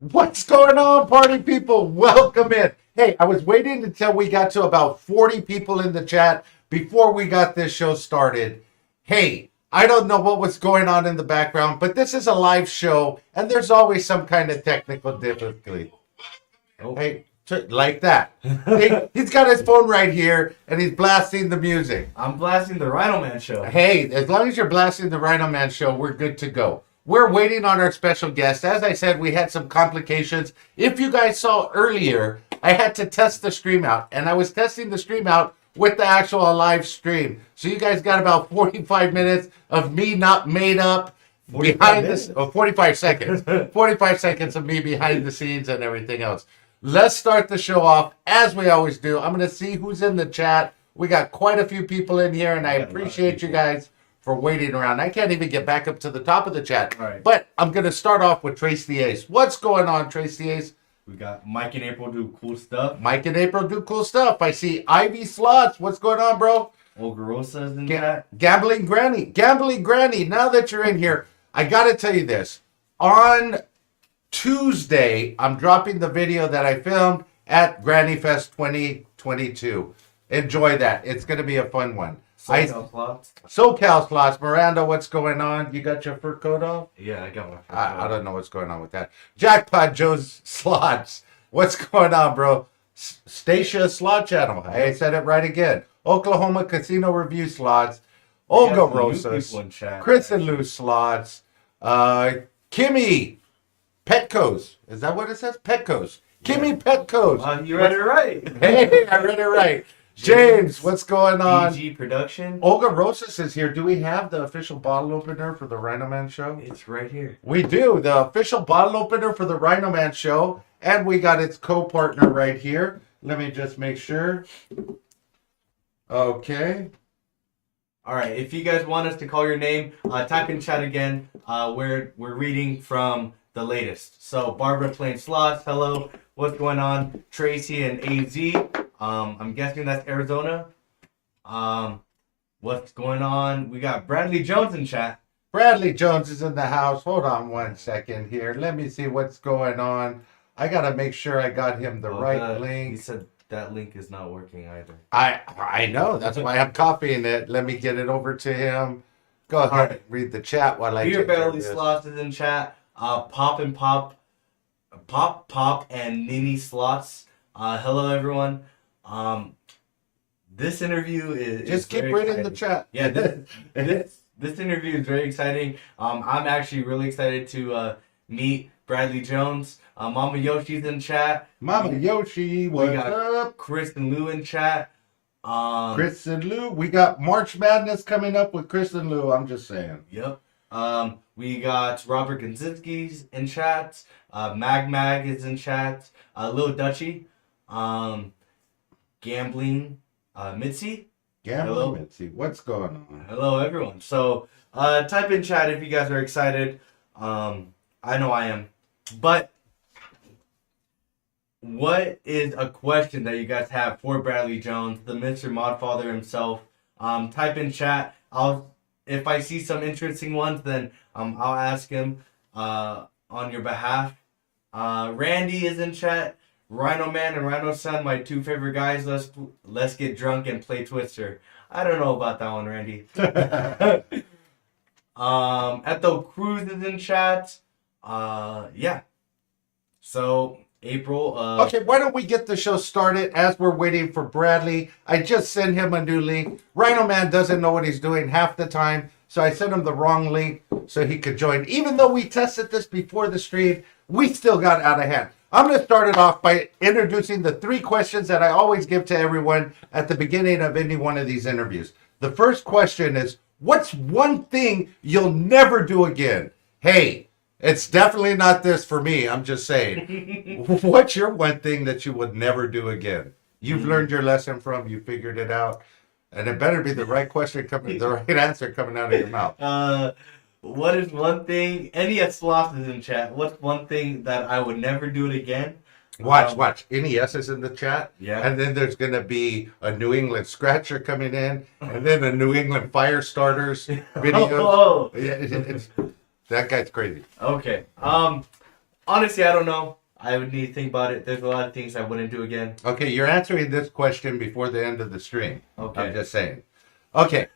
What's going on, party people? Welcome in. Hey, I was waiting until we got to about 40 people in the chat before we got this show started. Hey, I don't know what was going on in the background, but this is a live show, and there's always some kind of technical difficulty. Oh. Hey, like that. He's got his phone right here, and he's blasting the music. I'm blasting the RhinoMan show. Hey, as long as you're blasting the RhinoMan show, we're good to go. We're waiting on our special guest. As I said, we had some complications. If you guys saw earlier, I had to test the stream out, and I was testing the stream out with the actual live stream. So you guys got about 45 minutes of me not made up behind this. 45 seconds. 45 seconds of me behind the scenes and everything else. Let's start the show off as we always do. I'm going to see who's in the chat. We got quite a few people in here, and I appreciate you guys for waiting around. I can't even get back up to the top of the chat. Right. But I'm going to start off with Trace the Ace. What's going on, Trace the Ace? We got Mike and April do cool stuff. Mike and April do cool stuff. I see Ivy Slots. What's going on, bro? Olgarosa's in chat. Gambling Granny. Gambling Granny, now that you're in here, I got to tell you this. On Tuesday, I'm dropping the video that I filmed at Granny Fest 2022. Enjoy that. It's going to be a fun one. SoCal Slots. Miranda, what's going on? You got your fur coat on? Yeah, I got my fur coat. I don't know what's going on with that. Jackpot Joe's Slots. What's going on, bro? Stacia Slot Channel. I said it right again. Oklahoma Casino Review Slots. Olga Rosas. Chris and Lou Slots. Kimmy Petco's. Is that what it says? Petco's. Kimmy Petco's. You read it right. Hey, I read it right. James, what's going on? DG Production. Olga Rosas is here. Do we have the official bottle opener for the RhinoMan show? It's right here. We do. The official bottle opener for the RhinoMan show. And we got its co-partner right here. Let me just make sure. Okay. All right. If you guys want us to call your name, type in chat again. We're reading from the latest. So Barbara playing slots. Hello. What's going on? Tracy and AZ. I'm guessing that's Arizona. What's going on? We got Bradley Jones in chat. Bradley Jones is in the house. Hold on one second here. Let me see what's going on. I got to make sure I got him the right link. He said that link is not working either. I know. That's why I'm copying it. Let me get it over to him. Go ahead and read the chat while I Peter Bailey Slots is in chat. Pop and Nini Slots. Hello, everyone. This interview is just keep reading the chat. Yeah, this interview is very exciting. I'm actually really excited to meet Bradley Jones. Mama Yoshi's in chat. Mama Yoshi, what's up? Chris and Lou in chat. Chris and Lou, we got March Madness coming up with Chris and Lou. I'm just saying. Yep. We got Robert Gonzinski's in chat. Mag is in chat. Lil Dutchy. Gambling Mitzi. Gambling Mitzi. What's going on? Hello, everyone. So type in chat if you guys are excited. I know I am. But what is a question that you guys have for Bradley Jones, the Mr. Modfather himself? Type in chat. If I see some interesting ones, then I'll ask him on your behalf. Randy is in chat. RhinoMan and Rhino-san, my two favorite guys. Let's get drunk and play Twister. I don't know about that one, Randy. Ethel Cruz is in chat. Yeah. So April. Okay, why don't we get the show started as we're waiting for Bradley? I just sent him a new link. RhinoMan doesn't know what he's doing half the time, so I sent him the wrong link so he could join. Even though we tested this before the stream, we still got out of hand. I'm going to start it off by introducing the 3 questions that I always give to everyone at the beginning of any one of these interviews. The first question is, what's one thing you'll never do again? Hey, it's definitely not this for me. I'm just saying. What's your one thing that you would never do again? You've learned your lesson from, you figured it out, and it better be the right question coming, the right answer coming out of your mouth. What is one thing? NES Sloth is in chat. What's one thing that I would never do it again? Watch. NES is in the chat. Yeah. And then there's going to be a New England Scratcher coming in. And then a New England Fire Starters video. Oh. Yeah, That guy's crazy. Okay. Honestly, I don't know. I would need to think about it. There's a lot of things I wouldn't do again. Okay, you're answering this question before the end of the stream. Okay. I'm just saying. Okay,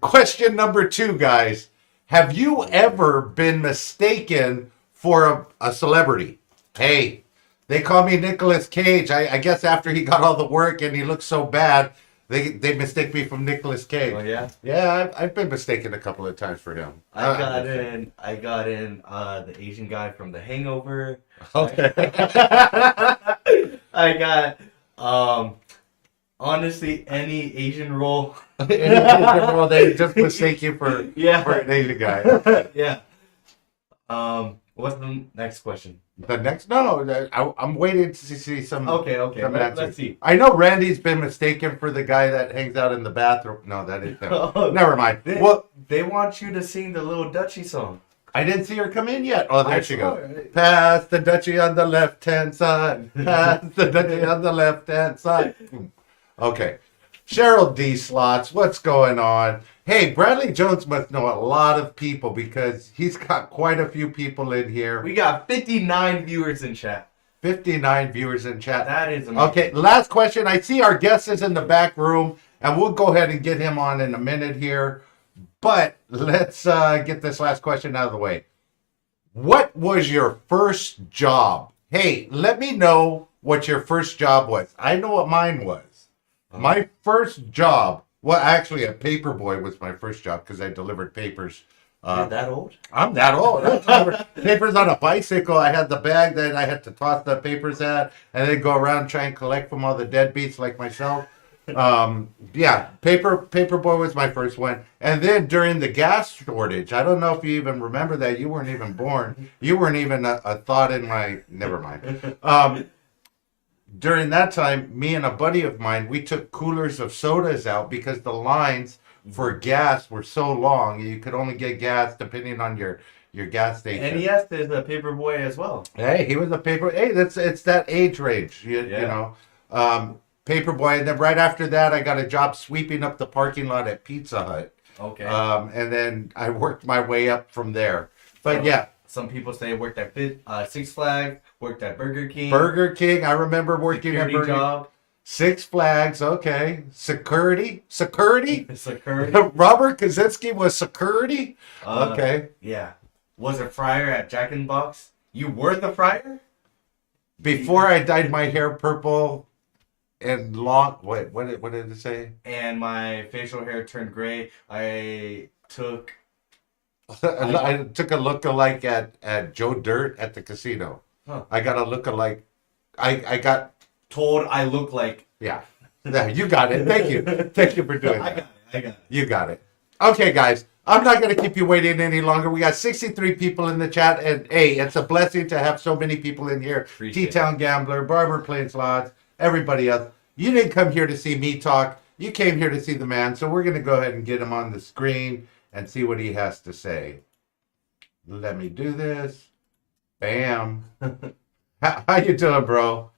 question number 2, guys. Have you ever been mistaken for a celebrity? Hey, they call me Nicolas Cage. I guess after he got all the work and he looked so bad, they mistake me from Nicolas Cage. Oh yeah. Yeah, I've been mistaken a couple of times for him. I got in the Asian guy from The Hangover. Okay. I got honestly any Asian role. Well, they just mistake you for an Asian guy. Yeah. What's the next question? The next, no, I'm waiting to see some. Okay. Some answers. Let's see. I know Randy's been mistaken for the guy that hangs out in the bathroom. No, that is him. Never mind. They want you to sing the Little Dutchie song. I didn't see her come in yet. Oh, there she goes. Pass the Dutchie on the left-hand side. Pass the Dutchie on the left-hand side. Okay. Cheryl D. Slots, what's going on? Hey, Bradley Jones must know a lot of people because he's got quite a few people in here. We got 59 viewers in chat. 59 viewers in chat. That is amazing. Okay, last question. I see our guest is in the back room, and we'll go ahead and get him on in a minute here. But let's get this last question out of the way. What was your first job? Hey, let me know what your first job was. I know what mine was. My first job, well, actually, a paper boy was my first job because I delivered papers. You're that old? I'm that old. I delivered papers on a bicycle. I had the bag that I had to toss the papers at, and then go around and try and collect from all the deadbeats like myself. Yeah, paper boy was my first one. And then during the gas shortage, I don't know if you even remember that. You weren't even born. You weren't even a thought in my. Never mind. During that time, me and a buddy of mine, we took coolers of sodas out because the lines for gas were so long. You could only get gas depending on your gas station. And yes, there's a paper boy as well. Hey, he was a paper. Hey, it's that age range. You know, paper boy. And then right after that, I got a job sweeping up the parking lot at Pizza Hut. Okay. And then I worked my way up from there. But yeah. Some people say worked at Six Flags, worked at Burger King. Burger King. I remember working at Burger King. Six Flags. Okay. Security. Security. Robert Kaczynski was security. Okay. Yeah. Was a fryer at Jack in the Box. You were the fryer? Before I dyed my hair purple and long. Wait, what did it say? And my facial hair turned gray. I took a look-alike at Joe Dirt at the casino. Huh. I got a look-alike. I got told I look like. Yeah. You got it. Thank you. Thank you for doing that. I got it. You got it. Okay, guys. I'm not going to keep you waiting any longer. We got 63 people in the chat. And, hey, it's a blessing to have so many people in here. T-Town Gambler, Barber Playing Slots, everybody else. You didn't come here to see me talk. You came here to see the man. So we're going to go ahead and get him on the screen and see what he has to say. Let me do this. Bam. How you doing, bro?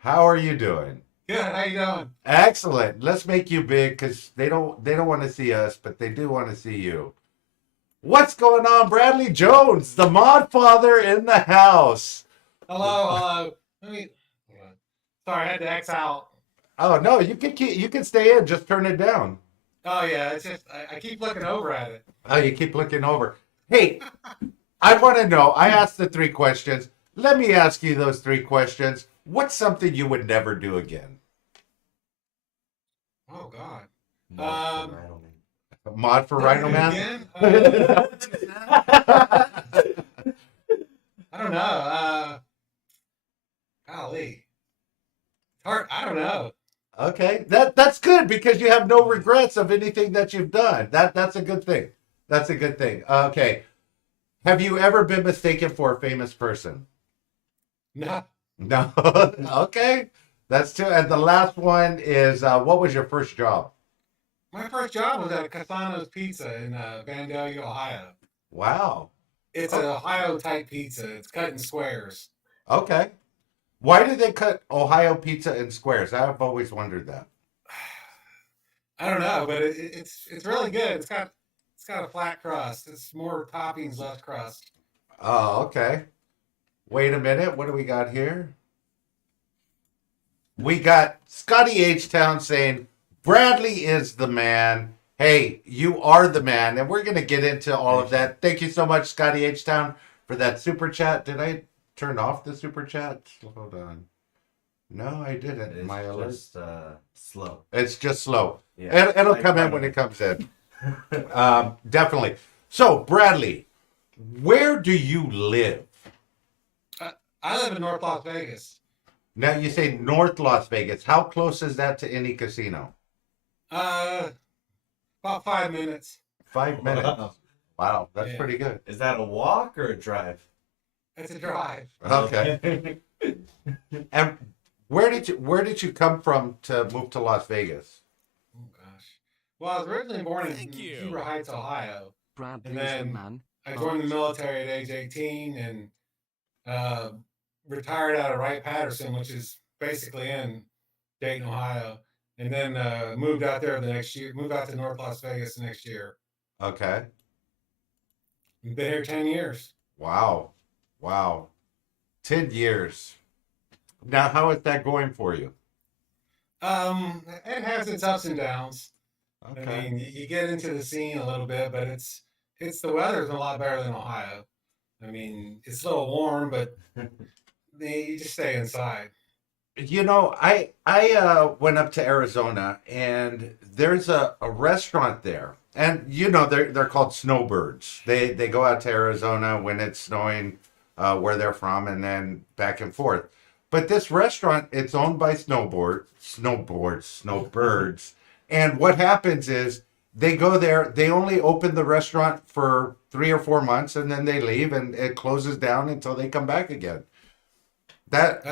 How are you doing? Good. How you doing? Excellent. Let's make you big because they don't want to see us, but they do want to see you. What's going on, Bradley Jones, the Modfather in the house? Hello. Sorry, I had to X out. Oh no, you can stay in. Just turn it down. Oh yeah, it's just I keep looking over at it. Oh, you keep looking over. Hey, I want to know. I asked the 3 questions. Let me ask you those 3 questions. What's something you would never do again? Oh God. Mod for RhinoMan? Again? I don't know. Golly. Hard. I don't know. Okay, that's good because you have no regrets of anything that you've done. That's a good thing. That's a good thing. Okay, have you ever been mistaken for a famous person? No. No. Okay, that's 2. And the last one is, what was your first job? My first job was at Casano's Pizza in Vandalia, Ohio. Wow. It's an Ohio type pizza. It's cut in squares. Okay. Why do they cut Ohio pizza in squares? I've always wondered that. I don't know, but it's really good. It's got It's got a flat crust. It's more toppings, less crust. Oh, okay. Wait a minute. What do we got here? We got Scotty H Town saying Bradley is the man. Hey, you are the man, and we're gonna get into all of that. Thank you so much, Scotty H Town, for that super chat. Did I turn off the super chat? Hold on. No, I didn't. It's My alert. just slow. It's just slow. Yeah, It'll like come in when it comes in. Definitely. So, Bradley, where do you live? I live in North Las Vegas. Now you say North Las Vegas. How close is that to any casino? About 5 minutes. 5 minutes. Wow. Wow, that's Yeah. pretty good. Is that a walk or a drive? It's a drive. Okay. And where did you come from to move to Las Vegas? Oh gosh. Well, I was originally born in Thank you. Huber Heights, Ohio. Bradley's And the then man. I joined the military at age 18 and retired out of Wright-Patterson, which is basically in Dayton, Ohio. And then moved out there the next year. Moved out to North Las Vegas the next year. Okay. Been here 10 years. Wow. Wow. 10 years. Now, how is that going for you? It has its ups and downs. I Okay. mean, you get into the scene a little bit, but it's the weather's a lot better than Ohio. I mean, it's a little warm, but you just stay inside. You know, I went up to Arizona, and there's a restaurant there, and you know they're called snowbirds. They go out to Arizona when it's snowing, where they're from, and then back and forth. But this restaurant, it's owned by snowbirds, and what happens is they go there. They only open the restaurant for 3 or 4 months, and then they leave, and it closes down until they come back again. That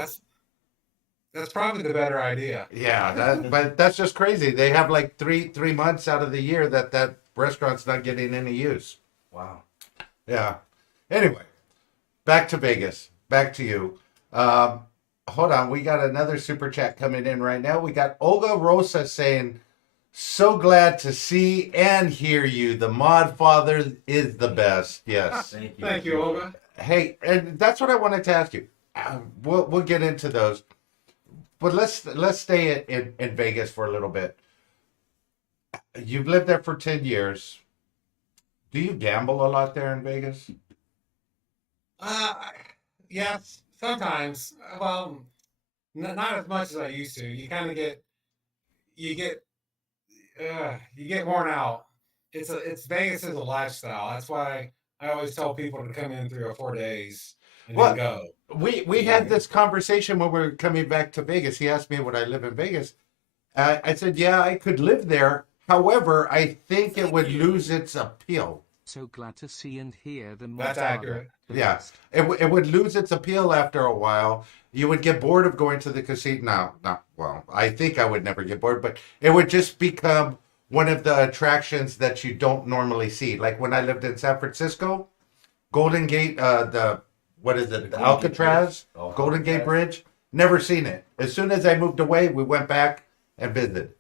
That's probably the better idea. Yeah, but that's just crazy. They have like three months out of the year that restaurant's not getting any use. Wow. Yeah. Anyway, back to Vegas. Back to you. Hold on, we got another super chat coming in right now. We got Olga Rosa saying, "So glad to see and hear you. The Modfather is the best." Yes. Thank you. Thank you, Olga. Hey, and that's what I wanted to ask you. We'll get into those. But let's stay in Vegas for a little bit. You've lived there for 10 years. Do you gamble a lot there in Vegas? Yes, sometimes. Well, not as much as I used to. You kind of you get worn out. It's Vegas is a lifestyle. That's why I always tell people to come in 3 or 4 days and Well, then go. We had this conversation when we were coming back to Vegas. He asked me would I live in Vegas. I said, yeah, I could live there. However, I think it would lose its appeal. So glad to see and hear the That's Modfather. accurate. The Yeah, best. it would lose its appeal after a while. You would get bored of going to the casino. Well, I think I would never get bored, but it would just become one of the attractions that you don't normally see. Like when I lived in San Francisco, Golden Gate, what is it, The Golden Gate Alcatraz, Bridge. Oh, Golden Gate Alcatraz. Bridge. Never seen it. As soon as I moved away, we went back and visited.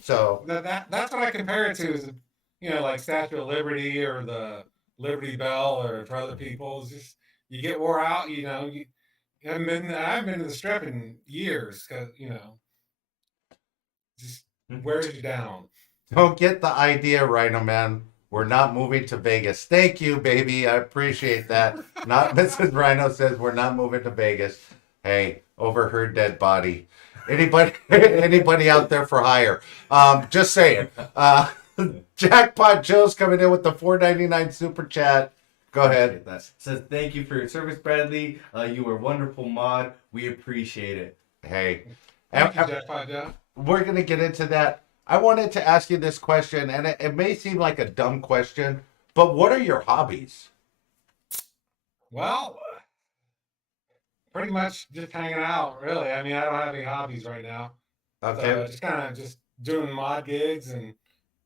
So That's what I compare it to is, like Statue of Liberty or the Liberty Bell or for other people. It's just you get wore out. I haven't been to the Strip in years because just wears you down. don't get the idea, RhinoMan. We're not moving to Vegas. Thank you, baby. I appreciate that. Not Mrs. Rhino says we're not moving to Vegas. Hey, over her dead body. Anybody out there for hire? Just saying. Jackpot Joe's coming in with the $4.99 super chat. Go ahead. Appreciate that. Says thank you for your service, Bradley. You were a wonderful mod. We appreciate it. Hey, Thank you, Jackpot Joe. we're gonna get into that. I wanted to ask you this question, and it may seem like a dumb question, but what are your hobbies? Well, pretty much just hanging out, really. I mean, I don't have any hobbies right now. Okay. So just kind of just doing mod gigs and,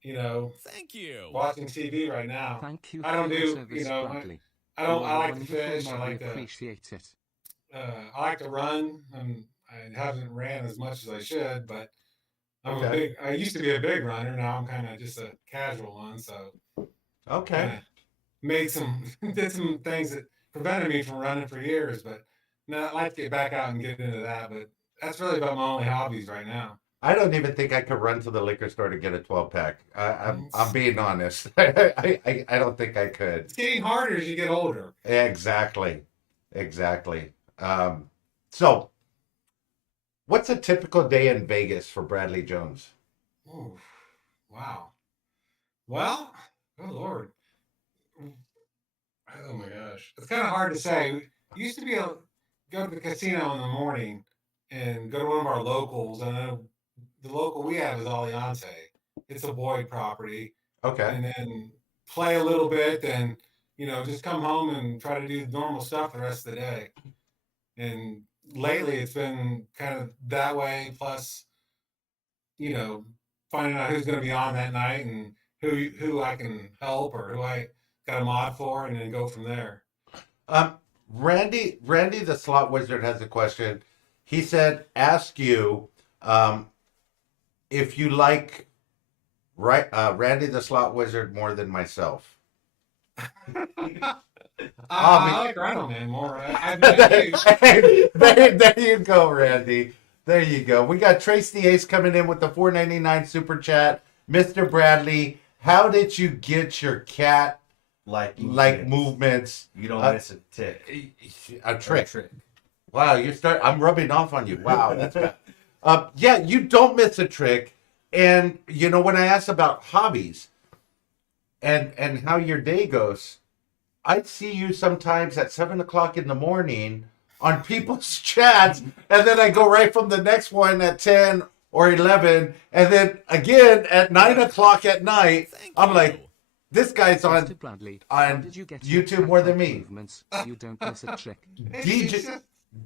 Thank you. watching TV right now. Thank you I don't for your do, service, Bradley. I You are like to wonderful, fish. man. I like We to, appreciate it. I like to run. I haven't ran as much as I should, but I used to be a big runner. Now I'm kind of just a casual one. So Okay. did some things that prevented me from running for years. But now I'd like to get back out and get into that. But that's really about my only hobbies right now. I don't even think I could run to the liquor store to get a 12 pack. I'm It's, being honest. I don't think I could. it's getting harder as you get older. Exactly. Exactly. So, what's a typical day in Vegas for Bradley Jones? Ooh, wow. Well, oh Lord. Oh my gosh. It's kind of hard to say. We used to be able to go to the casino in the morning and go to one of our locals. And the local we have is Aliante. It's a Boyd property. Okay. And then play a little bit and, just come home and try to do normal stuff the rest of the day. And lately it's been kind of that way. Plus, finding out who's going to be on that night and who I can help or who I got a mod for, and then go from there. Um, Randy the slot wizard has a question. He said, "Ask you if you like Randy the slot wizard more than myself." I like RhinoMan more. I've met you. there you go, Randy. There you go. We got Trace the Ace coming in with the $4.99 super chat. Mr. Bradley, how did you get your cat like movements? You don't miss a tick. A trick. Wow, I'm rubbing off on you. Wow, that's bad. Yeah, you don't miss a trick. And when I ask about hobbies and how your day goes, I see you sometimes at 7:00 in the morning on people's chats, and then I go right from the next one at 10 or 11, and then again at 9:00 at night. I'm like, this guy's on YouTube more than me. You don't miss a trick.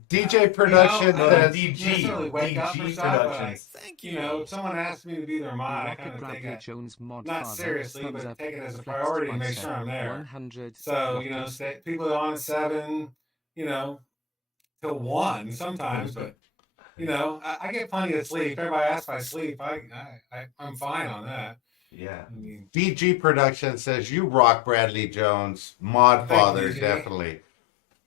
DJ Production says DG Productions. Thank you. If someone asks me to be their mod, I kind of take it not seriously, but take it as a priority and make sure I'm there. So people are on at 7, till 1 sometimes, but I get plenty of sleep. Everybody asks if I sleep. I'm fine on that. Yeah. DG Production says you rock, Bradley Jones. Modfather, definitely.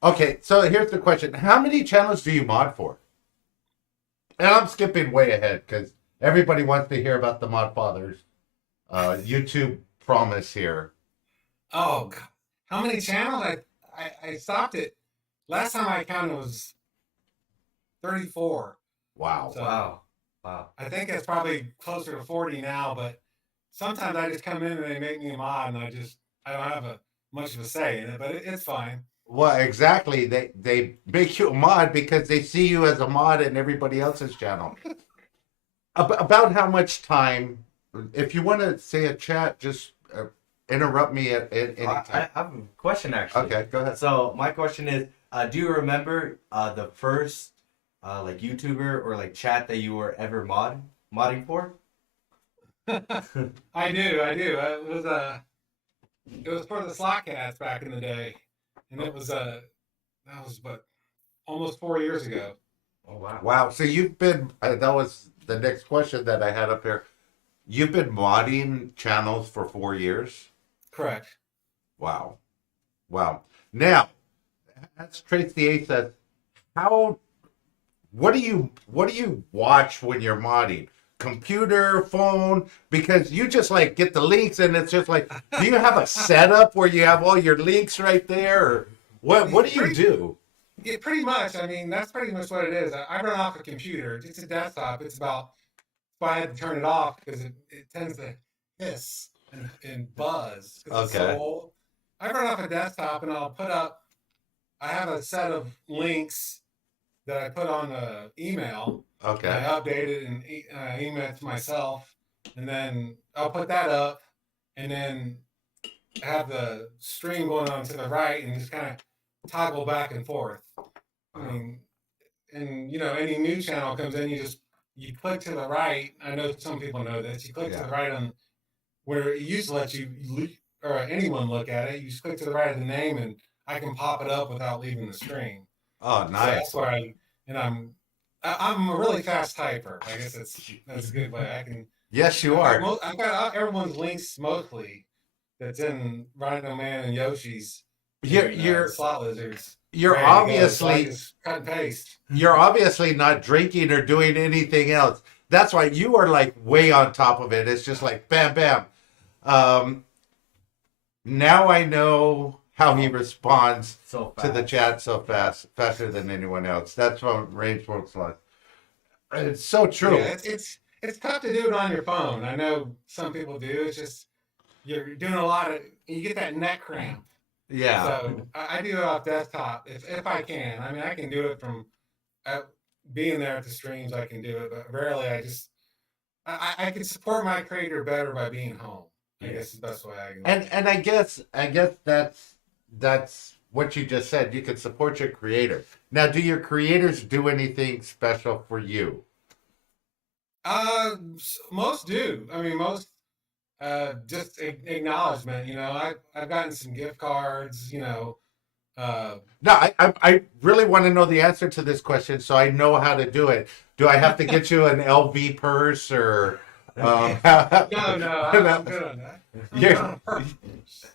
Okay, so here's the question. How many channels do you mod for? And I'm skipping way ahead because everybody wants to hear about the Modfather's YouTube promise here. Oh, God. How many channels? I stopped it. Last time I counted was 34. Wow. So Wow. I think it's probably closer to 40 now, but sometimes I just come in and they make me a mod and I don't have much of a say in it, but it's fine. Well, exactly. They make you a mod because they see you as a mod in everybody else's channel. About how much time, if you want to say a chat, just interrupt me at any time. I have a question, actually. Okay, go ahead. So my question is, do you remember the first YouTuber or chat that you were ever modding for? I do. It was for the slot cats back in the day, and that was almost 4 years ago. Oh wow! Wow. So you've been. That was the next question that I had up here. You've been modding channels for 4 years. Correct. Wow. Now, that's Trace the Ace says, what do you watch when you're modding? Computer, phone? Because you just get the links and it's just do you have a setup where you have all your links right there? Or what do you do? Yeah, pretty much. I mean, that's pretty much what it is. I run off a computer. It's a desktop. It's about, if I had to turn it off because it tends to hiss and buzz. It's so old. I run off a desktop and I have a set of links that I put on the email. Okay. I update it and email it to myself, and then I'll put that up, and then have the stream going on to the right, and just kind of toggle back and forth. I mean, and any new channel comes in, you click to the right. I know some people know this. You click to the right on where it used to let you or anyone look at it. You just click to the right of the name, and I can pop it up without leaving the stream. Oh, nice. So that's why I'm I'm a really fast typer. I guess that's a good way. I can. Yes, you I've got, are. I've got everyone's links mostly that's in RhinoMan and Yoshi's You're and the you're slot lizards you're ready to go. So I obviously just cut and paste. you're obviously not drinking or doing anything else. That's why you are like way on top of it. It's just like bam, bam. Um, now I know how he responds So to the fast. chat so fast, faster than anyone else. That's what Range Smoke's like. It's so true. Yeah, it's tough to do it on your phone. I know some people do. It's just you're doing a lot of you get that neck cramp. Yeah. So I do it off desktop if I can. I mean, I can do it from uh, being there at the streams. I can do it, but rarely. I can support my creator better by being home. I guess is the best way I can. And I guess that's what you just said. You can support your creator. Now, do your creators do anything special for you? Most do. I mean, most just acknowledgement. You know, I've gotten some gift cards. You know, No, I really want to know the answer to this question so I know how to do it. Do I have to get you an LV purse or? no, I'm good on that. I'm good on purpose.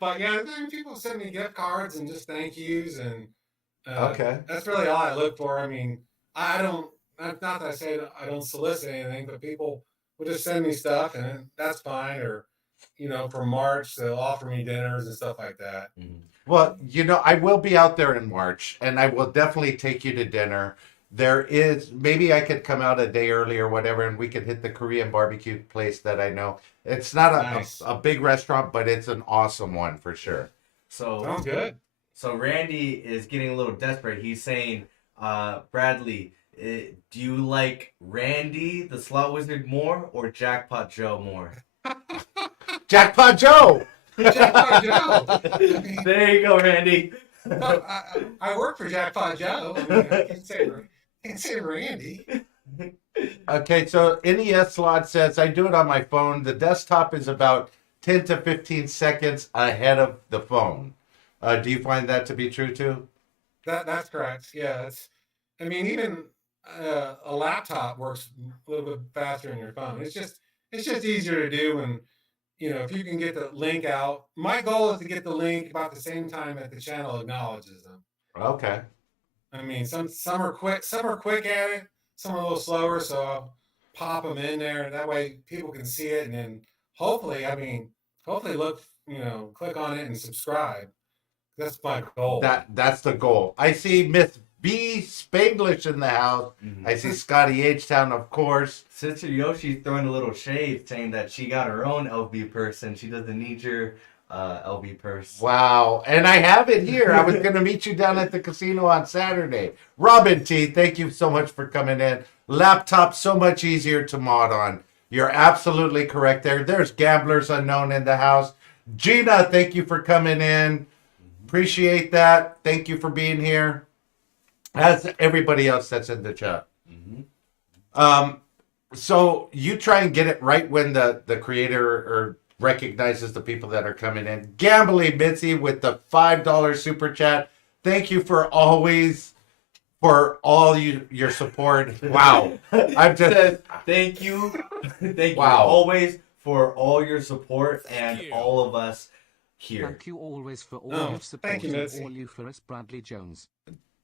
But yeah, I mean, people send me gift cards and just thank yous, and Okay. that's really all I look for. I mean, I don't. Not that I say I don't solicit anything, but people will just send me stuff, and that's fine. Or, you know, for March they'll offer me dinners and stuff like that. Well, you know, I will be out there in March and I will definitely take you to dinner. There is maybe I could come out a day early or whatever and we could hit the Korean barbecue place that I know. It's not Nice. a big restaurant, but it's an awesome one for sure. So Sounds good. So Randy is getting a little desperate. He's saying, Bradley, do you like Randy the Slot Wizard more or Jackpot Joe more? Jackpot Joe! Jackpot Joe. I mean, There you go, Randy. I work for Jackpot Joe. I mean, I can't say Randy. Okay, so NES Slot says I do it on my phone. The desktop is about 10 to 15 seconds ahead of the phone. Do you find that to be true too? That's correct. Yeah, I mean, even a laptop works a little bit faster than your phone. It's just easier to do, and you know, if you can get the link out. My goal is to get the link about the same time that the channel acknowledges them. Okay. I mean, some are quick at it, some are a little slower, so I'll pop them in there. That way, people can see it, and then hopefully, hopefully, look, you know, click on it and subscribe. That's my goal. That's the goal. I see Miss B Spanglish in the house. I see Scotty H Town, of course. Sister Yoshi's throwing a little shade, saying that she got her own LV purse and she doesn't need your LV purse. Wow. And I have it here. I was going to meet you down at the casino on Saturday. Robin T, thank you so much for coming in. Laptop so much easier to mod on. You're absolutely correct there. There's Gamblers Unknown in the house. Gina, thank you for coming in. Appreciate that. Thank you for being here. As everybody else that's in the chat. So you try and get it right when the creator or recognizes the people that are coming in. Gambly Mitzi with the $5 super chat. Thank you for all your support. Wow. I'm just Says, thank you. Thank Wow. you always for all your support and all of us here. Thank you always for all Oh, your support thank you, and Mitzi. all you for us, Bradley Jones.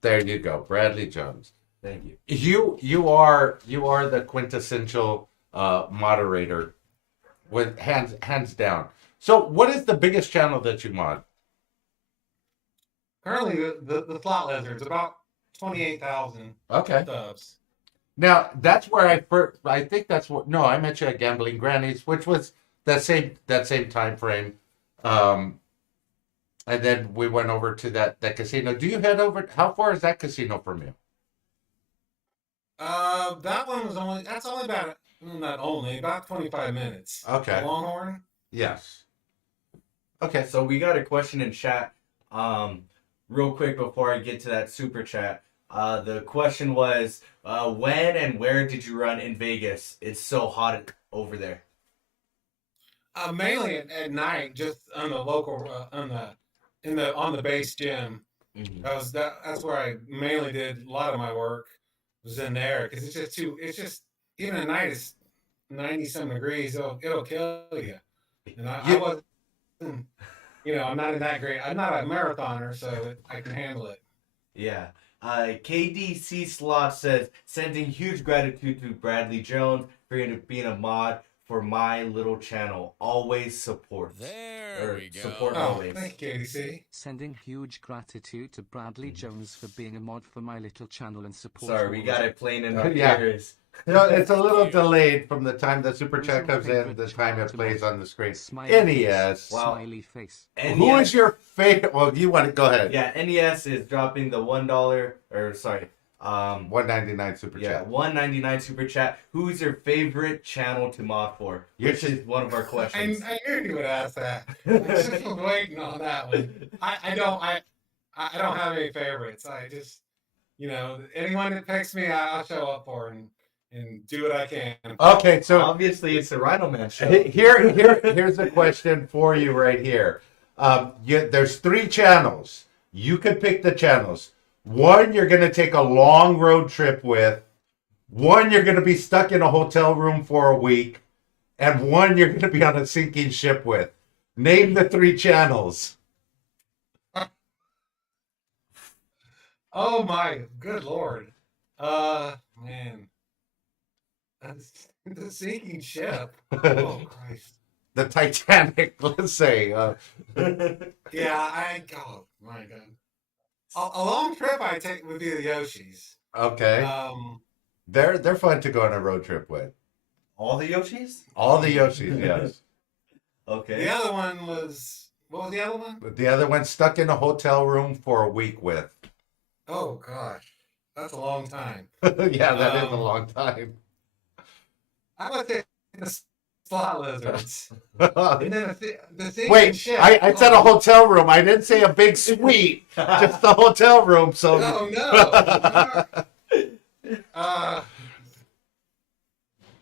there you go. Bradley Jones. Thank you. You are the quintessential moderator with hands down. So what is the biggest channel that you mod? Currently, the slot lizard's about 28,000 Okay. subs. Now that's where I think that's what I met you at Gambling Grannies, which was that same time frame. And then we went over to that casino. Do you head over? How far is that casino from you? That one was that's only about, not only, about 25 minutes. Okay. The Longhorn? Yes. Okay. So we got a question in chat. Real quick before I get to that super chat. The question was, when and where did you run in Vegas? It's so hot over there. Mainly at night, just on the local, on the base gym. Mm-hmm. That's where I mainly did a lot of my work. was in there because it's just too. It's just even at night it's 90-some degrees. It'll kill you. And I You, wasn't. I'm not in that great. I'm not a marathoner, so I can handle it. Yeah. KDC Slot says, sending huge gratitude to Bradley Jones for being a mod for my little channel. Always support. There we go. Support Oh, always. thank you, KDC. Sending huge gratitude to Bradley Jones for being a mod for my little channel and support. Sorry, we always. got it playing in our Yeah. ears. it's a little delayed from the time the super Who's chat your comes in, favorite the time it child plays mod? on the screen. Smiley NES. face. Wow. Smiley face. Who is your favorite? Well, you want to go ahead. Yeah, NES is dropping the $1 $1.99 super chat. $1.99 super chat. Who's your favorite channel to mod for? Which is one of our questions. I knew you would ask that. I was just waiting on that one. I don't have any favorites. I just anyone that picks me, I'll show up for and do what I can. Okay, so Obviously, it's the RhinoMan show. here's a question for you right here. There's 3 channels. You could pick the channels. One you're going to take a long road trip with. One you're going to be stuck in a hotel room for a week. And one you're going to be on a sinking ship with. Name the 3 channels. Oh my good lord. Man. The sinking ship. Oh Christ. The Titanic, let's say. Yeah, oh my god. A long trip I take would be the Yoshis. Okay. They're fun to go on a road trip with. All the Yoshis? All the Yoshis, yes. Okay. The other one was what was the other one? But the other one stuck in a hotel room for a week with. Oh gosh. That's a long time. Yeah, that is a long time. I would say the slot lizards. And then the sinking Wait, ship. I said a hotel room. I didn't say a big suite. Just the hotel room. So Oh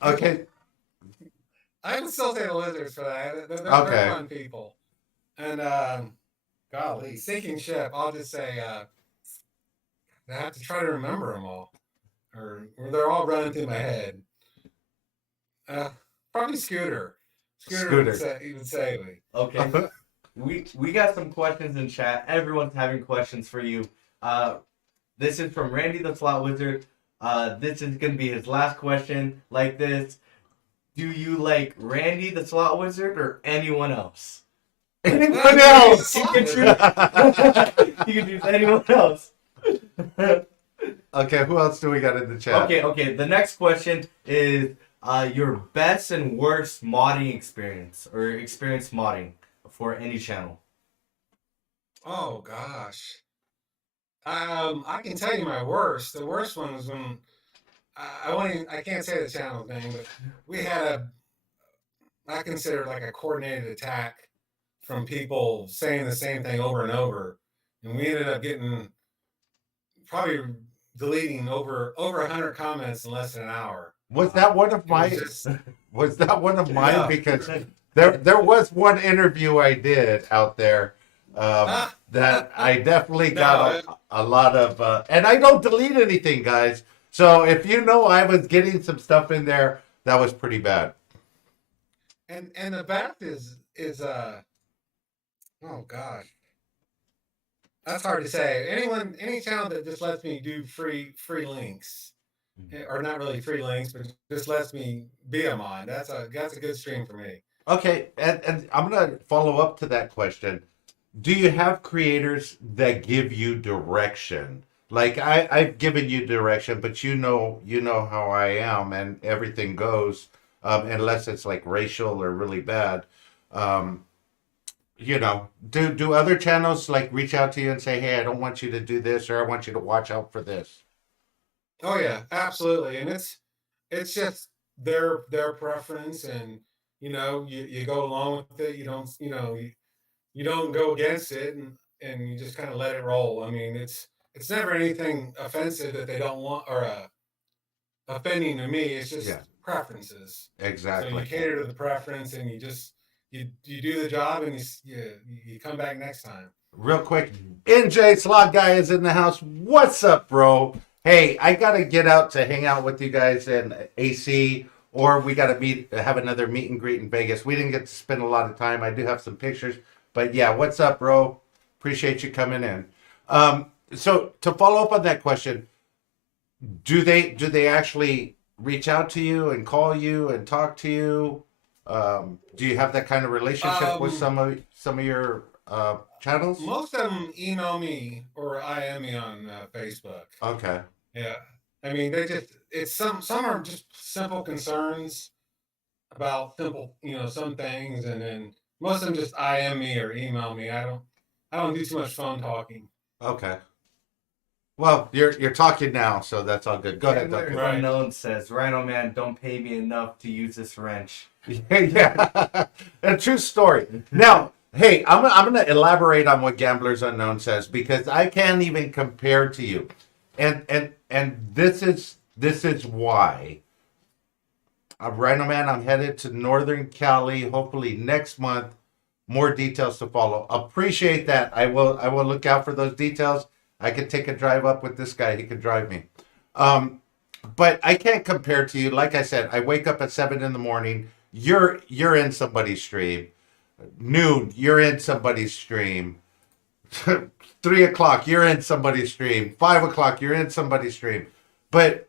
no. Okay. I would still say the lizards for that. They're Okay. fun people. And golly, sinking ship. I'll just say I have to try to remember them all, or they're all running through my head. Probably Scooter. Scooter. Would say me. Okay. We got some questions in chat. Everyone's having questions for you. This is from Randy the Slot Wizard. This is going to be his last question like this. Do you like Randy the Slot Wizard or anyone else? Anyone else? You can choose anyone else. Okay, who else do we got in the chat? Okay. The next question is your best and worst modding experience or experience modding for any channel. Oh gosh. I can tell you my worst. The worst one was when I can't say the channel's name, but we had I consider like a coordinated attack from people saying the same thing over and over, and we ended up getting probably deleting over 100 comments in less than an hour. Was that one of It my? was just- Was that one of mine? Yeah. Because there was one interview I did out there that I definitely got a lot of, and I don't delete anything, guys. So if you know I was getting some stuff in there, that was pretty bad. and the best is oh gosh, that's hard to say. Any channel that just lets me do free links, or not really free links, but just lets me be a mod. That's a good stream for me. Okay, and I'm gonna follow up to that question. Do you have creators that give you direction? Like I've given you direction, but you know how I am, and everything goes, unless it's like racial or really bad. Do other channels like reach out to you and say, hey, I don't want you to do this, or I want you to watch out for this? Oh yeah, absolutely. And it's just their preference, and you go along with it. You don't you don't go against it, and you just kind of let it roll. I mean, it's never anything offensive that they don't want, or offending to me. It's just preferences. So you Exactly. cater to the preference, and you just you do the job, and you come back next time. Real quick, NJ Slot Guy is in the house. What's up, bro? Hey, I gotta get out to hang out with you guys in AC, or we gotta have another meet and greet in Vegas. We didn't get to spend a lot of time. I do have some pictures, but yeah, what's up, bro? Appreciate you coming in. So to follow up on that question, do they actually reach out to you and call you and talk to you? Do you have that kind of relationship with some of your channels? Most of them email me or IM me on Facebook. Okay. Yeah, I mean they just it's some are just simple concerns about simple some things, and then most of them just IM me or email me. I don't do too much phone talking. Okay. Well, you're talking now, so that's all good. Go ahead, Gambler Duncan. Right. Unknown says, Rhino Man, don't pay me enough to use this wrench. Yeah, a true story. Now, hey, I'm gonna elaborate on what Gamblers Unknown says because I can't even compare to you, and this is why. Rhino Man, I'm headed to Northern Cali. Hopefully next month. More details to follow. Appreciate that. I will look out for those details. I could take a drive up with this guy. He could drive me. Um, but I can't compare to you. Like I said, I wake up at 7 in the morning. You're in somebody's stream. Noon, you're in somebody's stream. 3 o'clock, you're in somebody's stream. 5 o'clock, you're in somebody's stream. But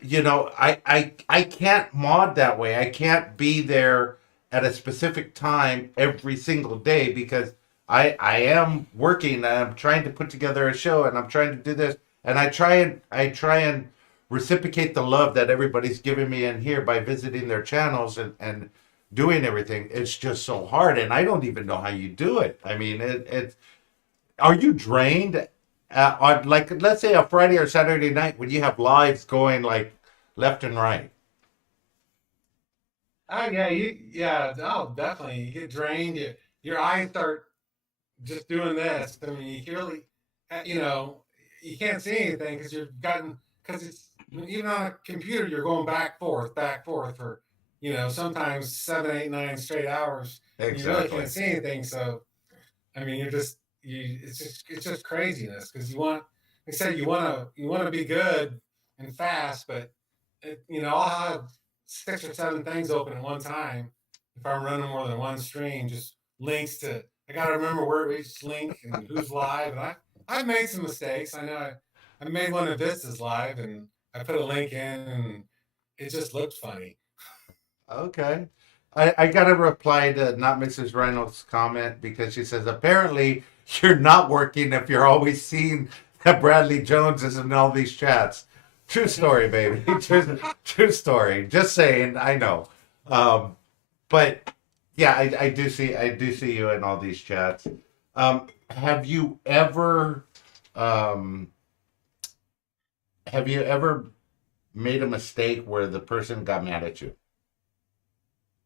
I can't mod that way. I can't be there at a specific time every single day because I am working and I'm trying to put together a show and I'm trying to do this and I try and reciprocate the love that everybody's giving me in here by visiting their channels and doing everything. It's just so hard and I don't even know how you do it. I mean, it's are you drained on like let's say a Friday or Saturday night when you have lives going like left and right? Oh yeah, oh definitely. You get drained. Your eyes start just doing this. I mean, you really, you know, you can't see anything because it's even on a computer, you're going back forth for, sometimes 7, 8, 9 straight hours. And you really Exactly. can't see anything. So, I mean, it's just craziness because they said you want to be good and fast, but I'll have 6 or 7 things open at one time if I'm running more than one stream. Just links to I got to remember where each link and who's live. And I've made some mistakes. I know I made one of Vista's live and I put a link in and it just looked funny. Okay. I got to reply to not Mrs. Reynolds' comment because she says apparently you're not working if you're always seeing that Bradley Jones is in all these chats. True story, baby. True story. Just saying. I know. But yeah, I do see you in all these chats. Have you ever um, have you ever made a mistake where the person got mad at you?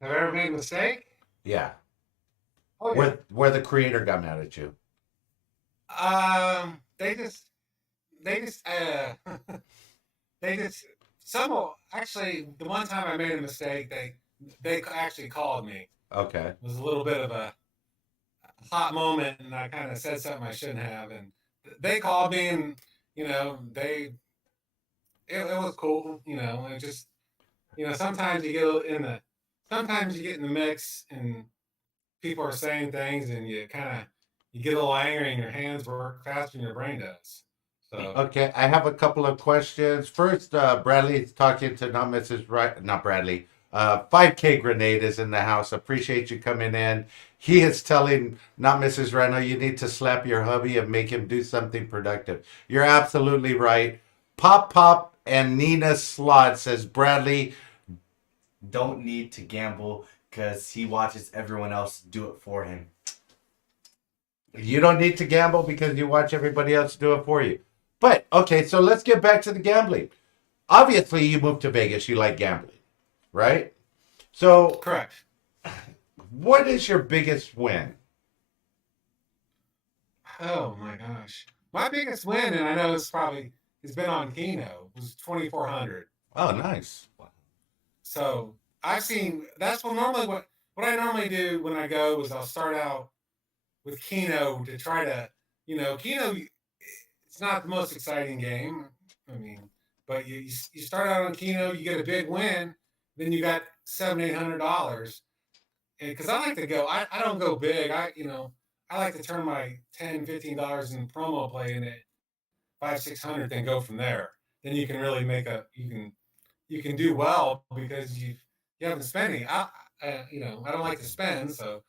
Have I ever made a mistake? Yeah. Oh yeah. Where the creator got mad at you. They just they just actually the one time I made a mistake, they actually called me. Okay. It was a little bit of a hot moment, and I kind of said something I shouldn't have, and they called me, and it was cool. It just sometimes sometimes you get in the mix, and people are saying things, and you get a little angry, and your hands work faster than your brain does. So Okay, I have a couple of questions. First, Bradley's talking to not Mrs. Right, not Bradley. 5K Grenade is in the house. Appreciate you coming in. He is telling not Mrs. Reno, you need to slap your hubby and make him do something productive. You're absolutely right. Pop Pop and Nina Slot says Bradley, Don't need to gamble because he watches everyone else do it for him. you don't need to gamble because you watch everybody else do it for you. But okay, so let's get back to the gambling. Obviously, you moved to Vegas. You like gambling, right? So, correct. what is your biggest win? Oh my gosh, my biggest win, and I know it's been on Keno, was 2,400. Oh, nice. So I've seen that's what I normally do when I go is I'll start out with Keno to try to Keno. It's not the most exciting game. I mean, but you start out on Keno, you get a big win, then you got $700-800. And because I like to go, I don't go big. I like to turn my $10-15 in promo play into 500-600, then go from there. Then you can really you can do well because you haven't spent any. I don't like to spend, so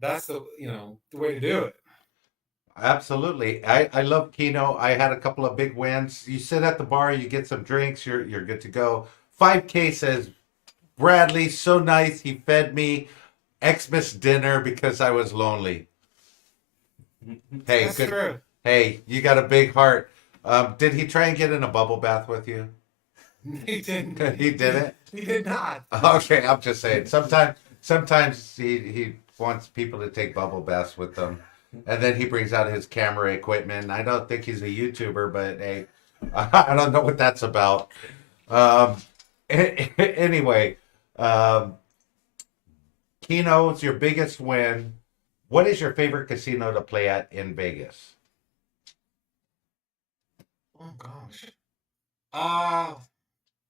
that's the way to do it. Absolutely. I love Keno. I had a couple of big wins. You sit at the bar, you get some drinks, you're good to go. 5K says Bradley, so nice. He fed me Xmas dinner because I was lonely. Hey, That's good. true. Hey, you got a big heart. Did he try and get in a bubble bath with you? He didn't. He didn't. He did not. Okay, I'm just saying. Sometimes he wants people to take bubble baths with them, and then he brings out his camera equipment. I don't think he's a YouTuber, but hey, I don't know what that's about. Anyway, Keno's your biggest win. What is your favorite casino to play at in Vegas? Oh gosh.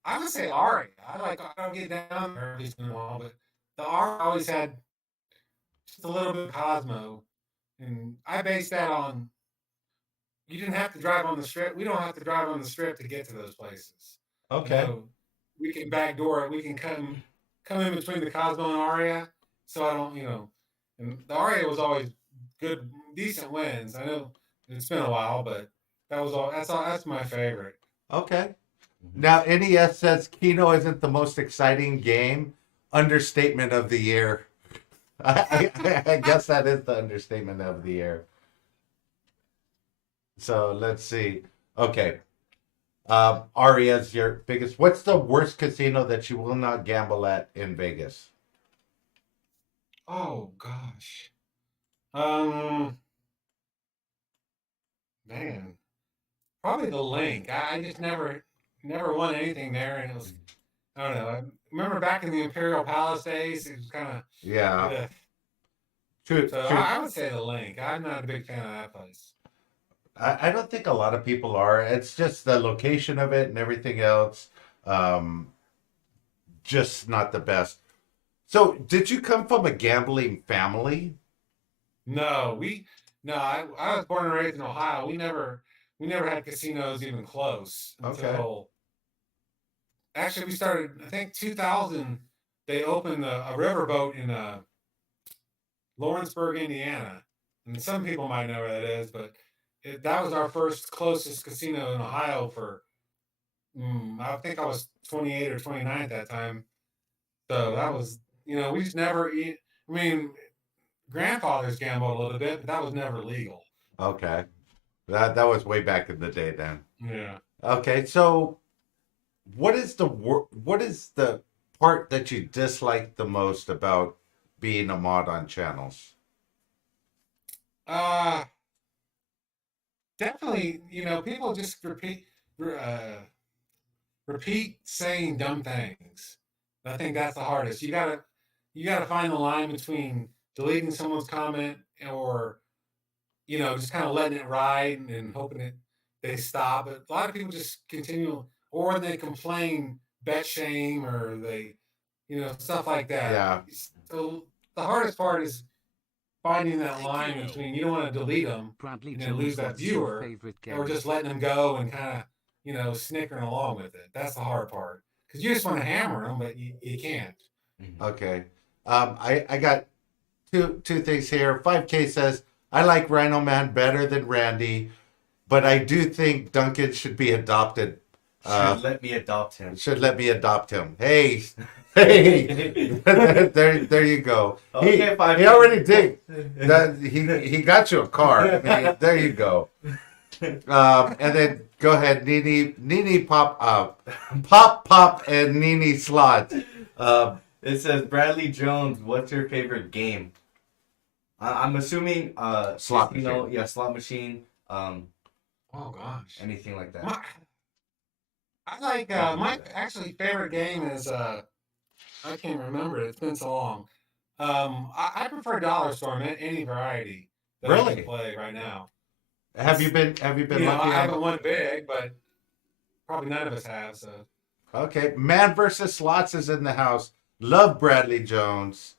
I would say Ari. I don't get down there every once in a while, but the Ari always had just a little bit of Cosmo, and I base that on you didn't have to drive on the strip. We don't have to drive on the strip to get to those places. Okay. We can backdoor it. We can come in between the Cosmo and Aria. So I don't, and the Aria was always good, decent wins. I know it's been a while, but that was all. That's my favorite. Okay. Now, NES says Keno isn't the most exciting game. Understatement of the year. I guess that is the understatement of the year. So let's see. Okay. Aria's your biggest. What's the worst casino that you will not gamble at in Vegas? Oh gosh. Man, probably the Link. I just never won anything there, and it was I don't know. I remember back in the Imperial Palace days, it was kind of Yeah. ugh. True. So True. I would say the Link. I'm not a big fan of that place. I don't think a lot of people are. It's just the location of it and everything else. Um, just not the best. So, did you come from a gambling family? No, I was born and raised in Ohio. We never had casinos even close Okay. until actually we started. I think 2000. They opened a riverboat in Lawrenceburg, Indiana, and some people might know where that is, but that was our first closest casino in Ohio for. I think I was 28 or 29 at that time. So that was, we just never eat. I mean, grandfathers gambled a little bit, but that was never legal. Okay. That was way back in the day then. Yeah. Okay, so what is the part that you dislike the most about being a mod on channels? Uh, Definitely, people just repeat saying dumb things. I think that's the hardest. You gotta find the line between deleting someone's comment or just kind of letting it ride and hoping that they stop. But a lot of people just continue, or they complain, bet shame, or they, stuff like that. Yeah. So the hardest part is finding that line between you don't want to delete them Bradley and then lose Jones, that what's your viewer, favorite or game? just letting them go and kind of, snickering along with it. That's the hard part because you just want to hammer them, but you can't. Okay. I got two things here. 5K says I like RhinoMan better than Randy, but I do think Duncan should be adopted. Should let me adopt him. Should let me adopt him. Hey, hey, there you go. Okay, he 5K. he already did. That he got you a car. I mean, there you go. And then go ahead, Nini Pop, and Nini Slot. It says Bradley Jones. What's your favorite game? I'm assuming Slot casino, machine. yeah, slot machine. Oh gosh. Anything like that. I like my actually favorite game is I can't remember it. It's been so long. I prefer Dollar Store in any variety that I Really? can play right now. Have you been lucky? I haven't won big, but probably none of us have. So Okay, Man versus Slots is in the house. Love Bradley Jones.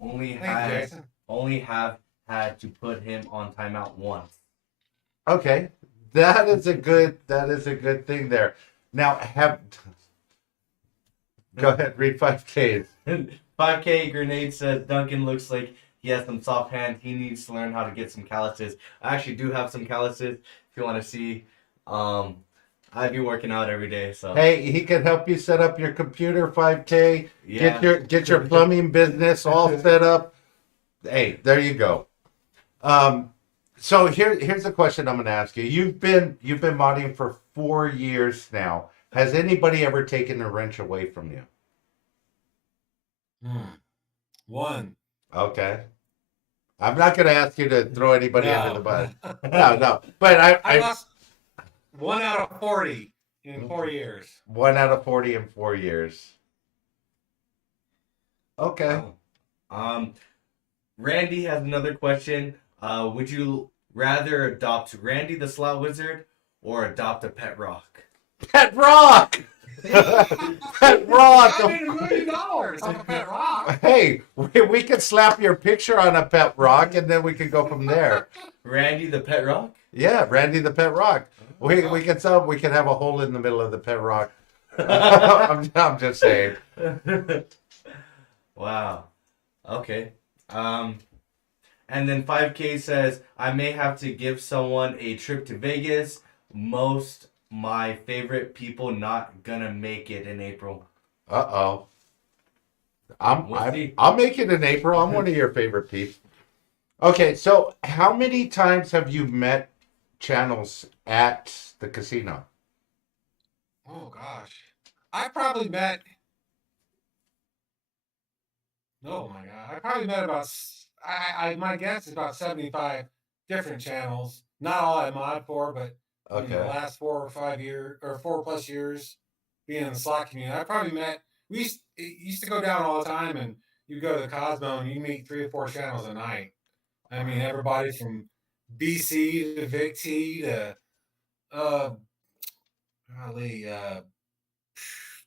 Only thank you, Jason. have had to put him on timeout once. Okay, that is a good thing there. Now have go ahead, read 5Ks. 5K Grenade says Duncan looks like he has some soft hands. He needs to learn how to get some calluses. I actually do have some calluses. If you want to see, I've been working out every day. So Hey, he can help you set up your computer, 5K. yeah. Get your plumbing business all set up. Hey, there you go. So here's a question I'm going to ask you. You've been modding for 4 years now. Has anybody ever taken a wrench away from you? One. Okay. I'm not going to ask you to throw anybody under the bus. No. No. But I lost 1 out of 40 in 4 years. 1 out of 40 in 4 years. Okay. Wow. Randy has another question. Would you rather adopt Randy the Slot Wizard or adopt a pet rock? Pet Rock! Pet Rock! I made $1 million on a pet rock. Hey, we could slap your picture on a pet rock and then we could go from there. Randy the pet rock? Yeah, Randy the Pet Rock. We could have a hole in the middle of the pet rock. I'm just saying. Wow. Okay. And then 5K says, I may have to give someone a trip to Vegas. Most my favorite people not gonna make it in April. Uh-oh. We'll see. I'll make it in April. I'm one of your favorite peeps. Okay, so how many times have you met channels at the casino? Oh gosh, I probably met. Oh my god, I probably met about. My guess is about 75 different channels. Not all I mod for, but in the Okay. last 4 or 5 years or 4+ years being in the slot community, I probably met. It used to go down all the time, and you go to the Cosmo and you meet 3 or 4 channels a night. I mean, everybody from BC to Vic T to uh, golly,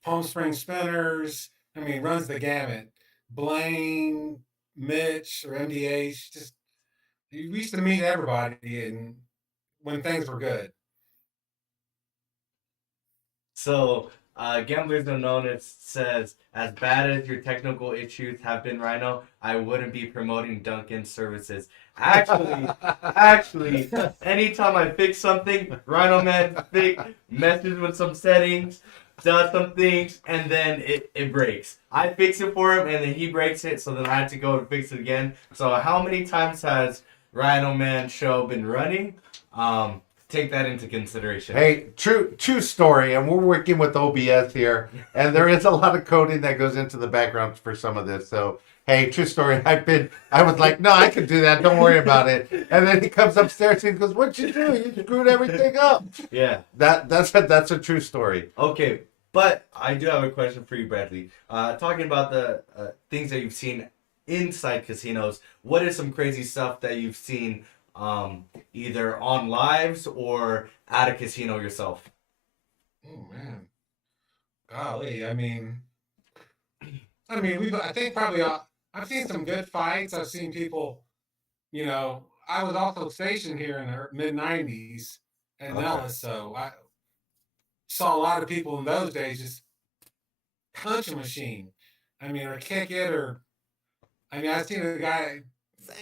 Palm Springs Spinners. I mean, runs the gamut. Blaine, Mitch, or MDH. Just we used to meet everybody, and when things were good. So, Gamblers Unknown, it says, as bad as your technical issues have been, Rhino, I wouldn't be promoting Duncan's services. Actually, anytime I fix something, Rhino Man messes with some settings, does some things, and then it breaks. I fix it for him, and then he breaks it, so then I have to go and fix it again. So how many times has Rhino Man show been running? Take that into consideration. Hey, true story, and we're working with OBS here, and there is a lot of coding that goes into the background for some of this. So, hey, true story. I was like, no, I can do that. Don't worry about it. And then he comes upstairs and he goes, "What'd you do? You screwed everything up." Yeah. That's a true story. Okay, but I do have a question for you, Bradley. Talking about the things that you've seen inside casinos, what is some crazy stuff that you've seen? Either on lives or at a casino yourself? Oh man, golly! I mean, I think probably I've seen some good fights. I've seen people. I was also stationed here in the mid '90s at Nellis, so I saw a lot of people in those days just punch a machine. I mean, or kick it, or I've seen a guy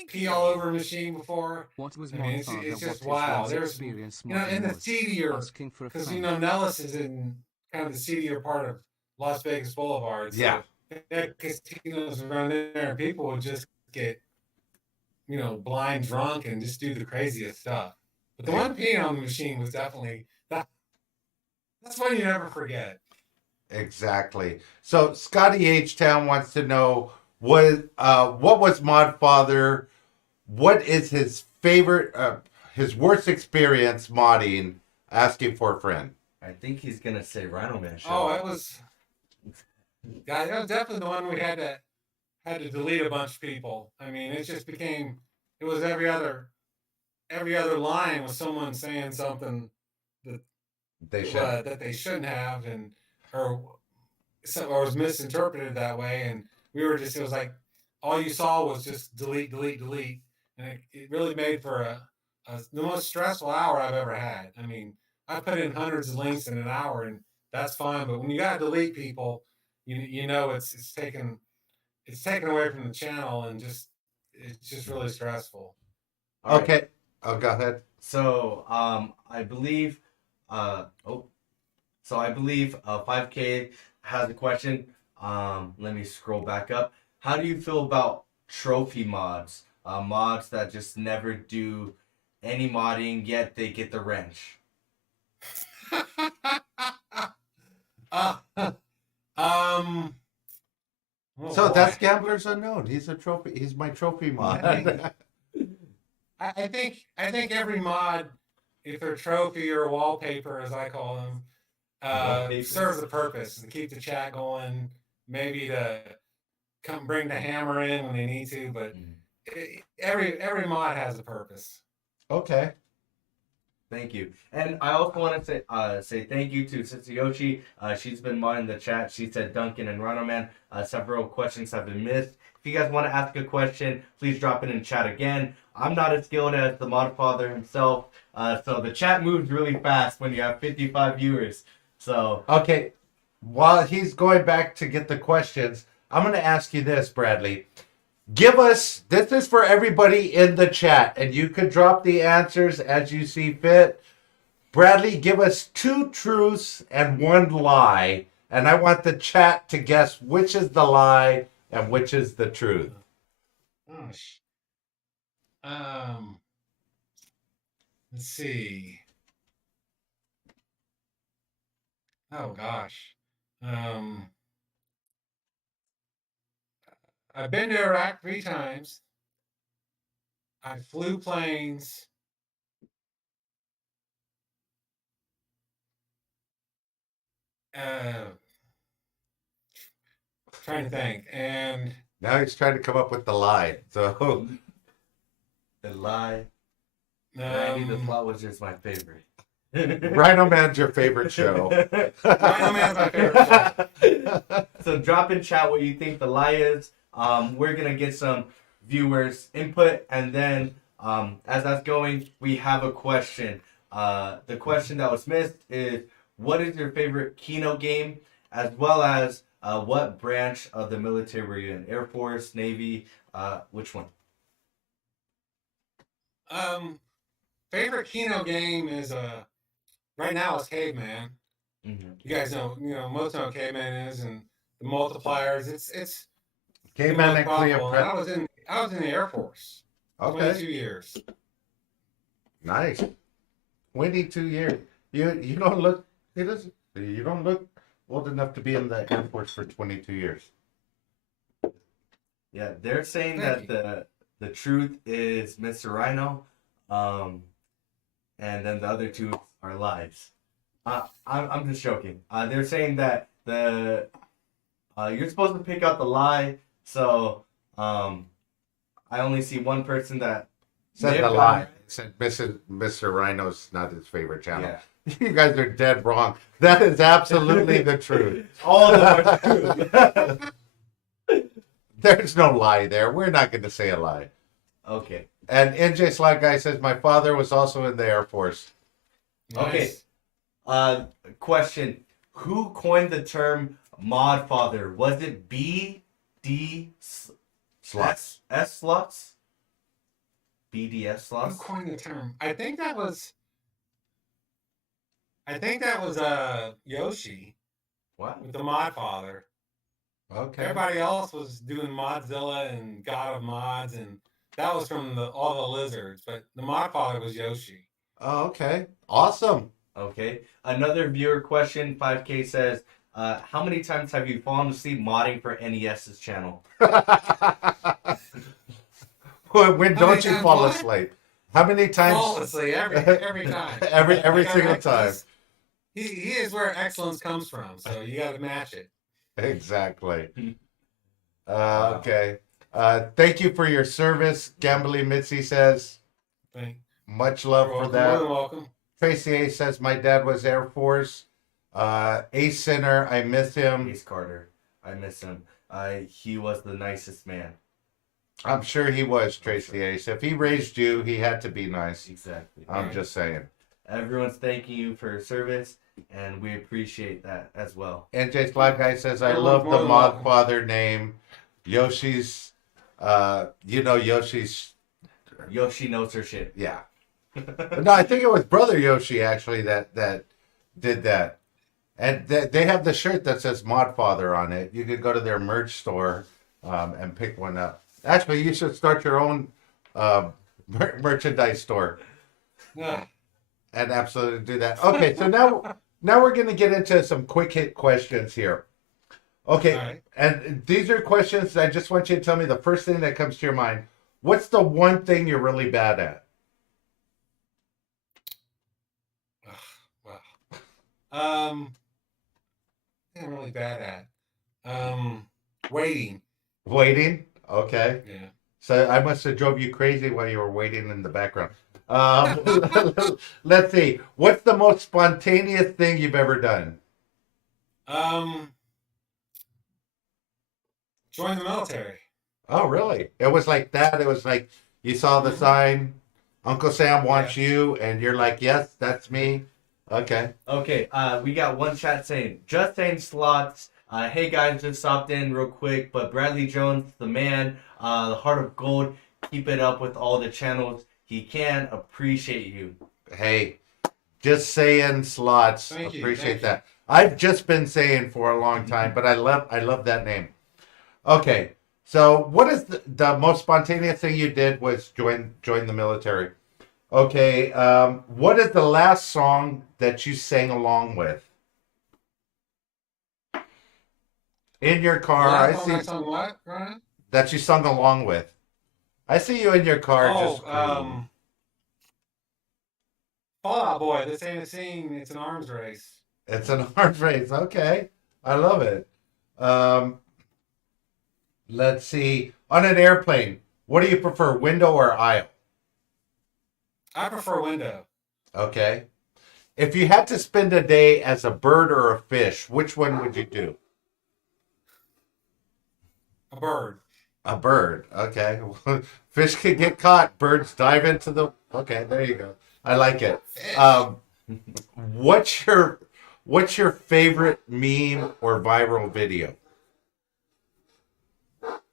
pee all over a machine before. What was I mean, Modfather? it's just What his wild. one's There's, experience in modding the was? seedier, Asking for a because friend. Nellis is in kind of the seedier part of Las Vegas Boulevard. So Yeah. casinos around there, and people would just get, blind drunk and just do the craziest stuff. But the one peeing on the machine was definitely that's one you never forget. Exactly. So Scotty H Town wants to know what was Modfather? What is his favorite, his worst experience modding? Asking for a friend. I think he's gonna say Rhino Man show. Oh, it was, guys, that was definitely the one we had to delete a bunch of people. I mean, it just became, it was every other line was someone saying something that They should. that they shouldn't have, and or was misinterpreted that way, and it was like all you saw was just delete, delete, delete, and it really made for the most stressful hour I've ever had. I mean, I put in hundreds of links in an hour, and that's fine, but when you got to delete people, you know it's taken away from the channel, and it's just really stressful. All right. Okay. Oh, go ahead. So I believe so I believe 5K has a question. Let me scroll back up. How do you feel about trophy mods? Mods that just never do any modding, yet they get the wrench. uh, um. Oh So boy. that's Gamblers Unknown. He's a trophy. He's my trophy mod. I think every mod, if they're trophy or wallpaper, as I call them, Wallpaper. serves a purpose to keep the chat going. Maybe to come bring the hammer in when they need to, but every mod has a purpose. Okay. Thank you. And I also want to say thank you to Sitsuyoshi. She's been modding the chat. She said Duncan and RhinoMan. Several questions have been missed. If you guys want to ask a question, please drop it in chat again. I'm not as skilled as the Modfather himself, so the chat moves really fast when you have 55 viewers. So Okay. While he's going back to get the questions, I'm going to ask you this, Bradley. Give us, this is for everybody in the chat, and you could drop the answers as you see fit. Bradley, give us 2 truths and 1 lie, and I want the chat to guess which is the lie and which is the truth. Gosh. Let's see. Oh gosh. I've been to Iraq 3 times. I flew planes. Trying to think. And Now he's trying to come up with the lie. So the lie. Randy the um, Slot was just my favorite. RhinoMan's your favorite show. RhinoMan's my favorite show. So drop in chat what you think the lie is. We're gonna get some viewers input, and then as that's going, we have a question. The question that was missed is, what is your favorite Kino game, as well as what branch of the military were you in? Air Force, Navy, which one? Favorite Kino game is right now it's Caveman. Mm-hmm. You guys know, most know what Caveman is, and the multipliers. It's Caveman and profitable. And Cleopatra. I was in the Air Force. Okay. 22 years. Nice. 22 years. You don't look, you don't look old enough to be in the Air Force for 22 years. Yeah, they're saying Thank that the truth is Mr. Rhino, and then the other 2 are lies. I'm just joking. They're saying that you're supposed to pick out the lie, so I only see one person that Said the lie. Said Mr. Rhino's not his favorite channel. Yeah. You guys are dead wrong. That is absolutely the truth. All of them are true. There's no lie there. We're not going to say a lie. Okay. And NJ Slot Guy says, my father was also in the Air Force. Okay. Question. Who coined the term Modfather? Was it BD Slots. S Slots? BDS Who Slots? coined the term? I think that was Yoshi What? with the Modfather. Okay. Everybody else was doing Modzilla and God of Mods, and that was from all the lizards. But the Modfather was Yoshi. Oh, okay. Awesome. Okay. Another viewer question, 5K says, how many times have you fallen asleep modding for NES's channel? When don't you times fall what? asleep? How many times? Flawlessly every time. every Like, single time. He is where excellence comes from, so you got to match it. Exactly. Okay. Thank you for your service, Gambly Mitzi says. Thank Much you. love You're for welcome. More than that. welcome. Tracy A says my dad was Air Force. Ace Center, I miss him. Ace Carter, I miss him. He was the nicest man. I'm sure he was, Tracy sure. Ace. If he raised you, he had to be nice. Exactly. I'm just saying. Everyone's thanking you for your service, and we appreciate that as well. NJ Slide Guy says, I You're love more the than welcome. Modfather name. Yoshi's, Yoshi's, Yoshi knows her shit. yeah. No, I think it was Brother Yoshi, actually, that did that. And they have the shirt that says Modfather on it. You could go to their merch store and pick one up. Actually, you should start your own merchandise store Yeah. and absolutely do that. Okay, so now we're going to get into some quick hit questions here. Okay, All right. and these are questions I just want you to tell me the first thing that comes to your mind. What's the one thing you're really bad at? Wow. I'm really bad at waiting. Waiting? Okay. Yeah. So I must have drove you crazy while you were waiting in the background. Let's see. What's the most spontaneous thing you've ever done? Join the military. Oh, really? It was like that? It was like you saw the sign, Uncle Sam wants you, and you're like, yes, that's me. Okay. Okay, we got one chat saying, just saying slots. Hey guys, just stopped in real quick, but Bradley Jones, the man, the heart of gold, keep it up with all the channels he can. Appreciate you. Hey, just saying slots. Thank you, Appreciate thank you. that. I've just been saying for a long time, but I love that name. Okay. So what is the most spontaneous thing you did was join the military? Okay, what is the last song that you sang along with? In your car, I Last see song I sung what, Ryan? that you sung along with. I see you in your car just Fall Out Boy. This ain't a scene. It's an arms race. it's an arms race. Okay, I love it. Let's see. On an airplane, what do you prefer, window or aisle? I prefer window. Okay. If you had to spend a day as a bird or a fish, which one would you do? A bird. A bird. Okay. Fish can get caught. Birds dive into the. Okay, there you go. I like it. Fish. What's your favorite meme or viral video?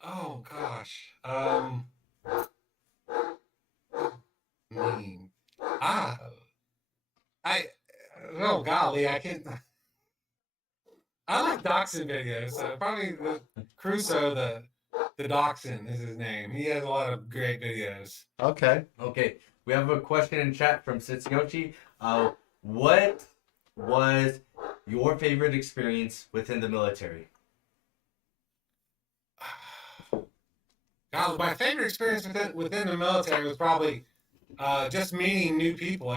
Oh gosh. Mean. Oh golly, I can't. I like dachshund videos. So probably the Crusoe, the dachshund is his name. He has a lot of great videos. Okay. Okay, we have a question in chat from Sitsuyoshi. What was your favorite experience within the military? God, my favorite experience within the military was probably just meeting new people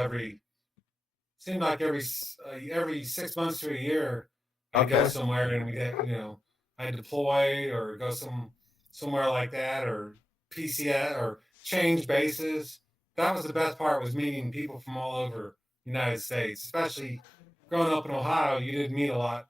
seemed like every 6 months to a year I'd go Okay. somewhere and we get I'd deploy or go somewhere like that or PCS or change bases. That was the best part, was meeting people from all over the United States, especially growing up in Ohio. You didn't meet a lot,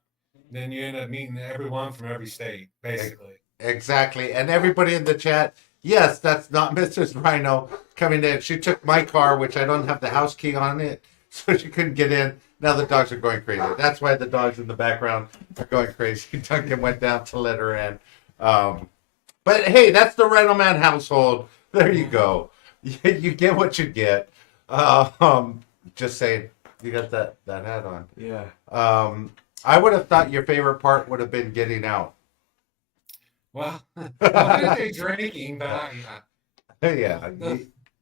then you end up meeting everyone from every state basically. Exactly. And everybody in the chat, yes, that's not Mrs. Rhino coming in. She took my car, which I don't have the house key on it, so she couldn't get in. Now the dogs are going crazy. That's why the dogs in the background are going crazy. Duncan went down to let her in. But hey, that's the RhinoMan household. There you go. You get what you get. Just saying, you got that hat on. Yeah. I would have thought your favorite part would have been getting out. Well, I wouldn't say drinking, but Yeah.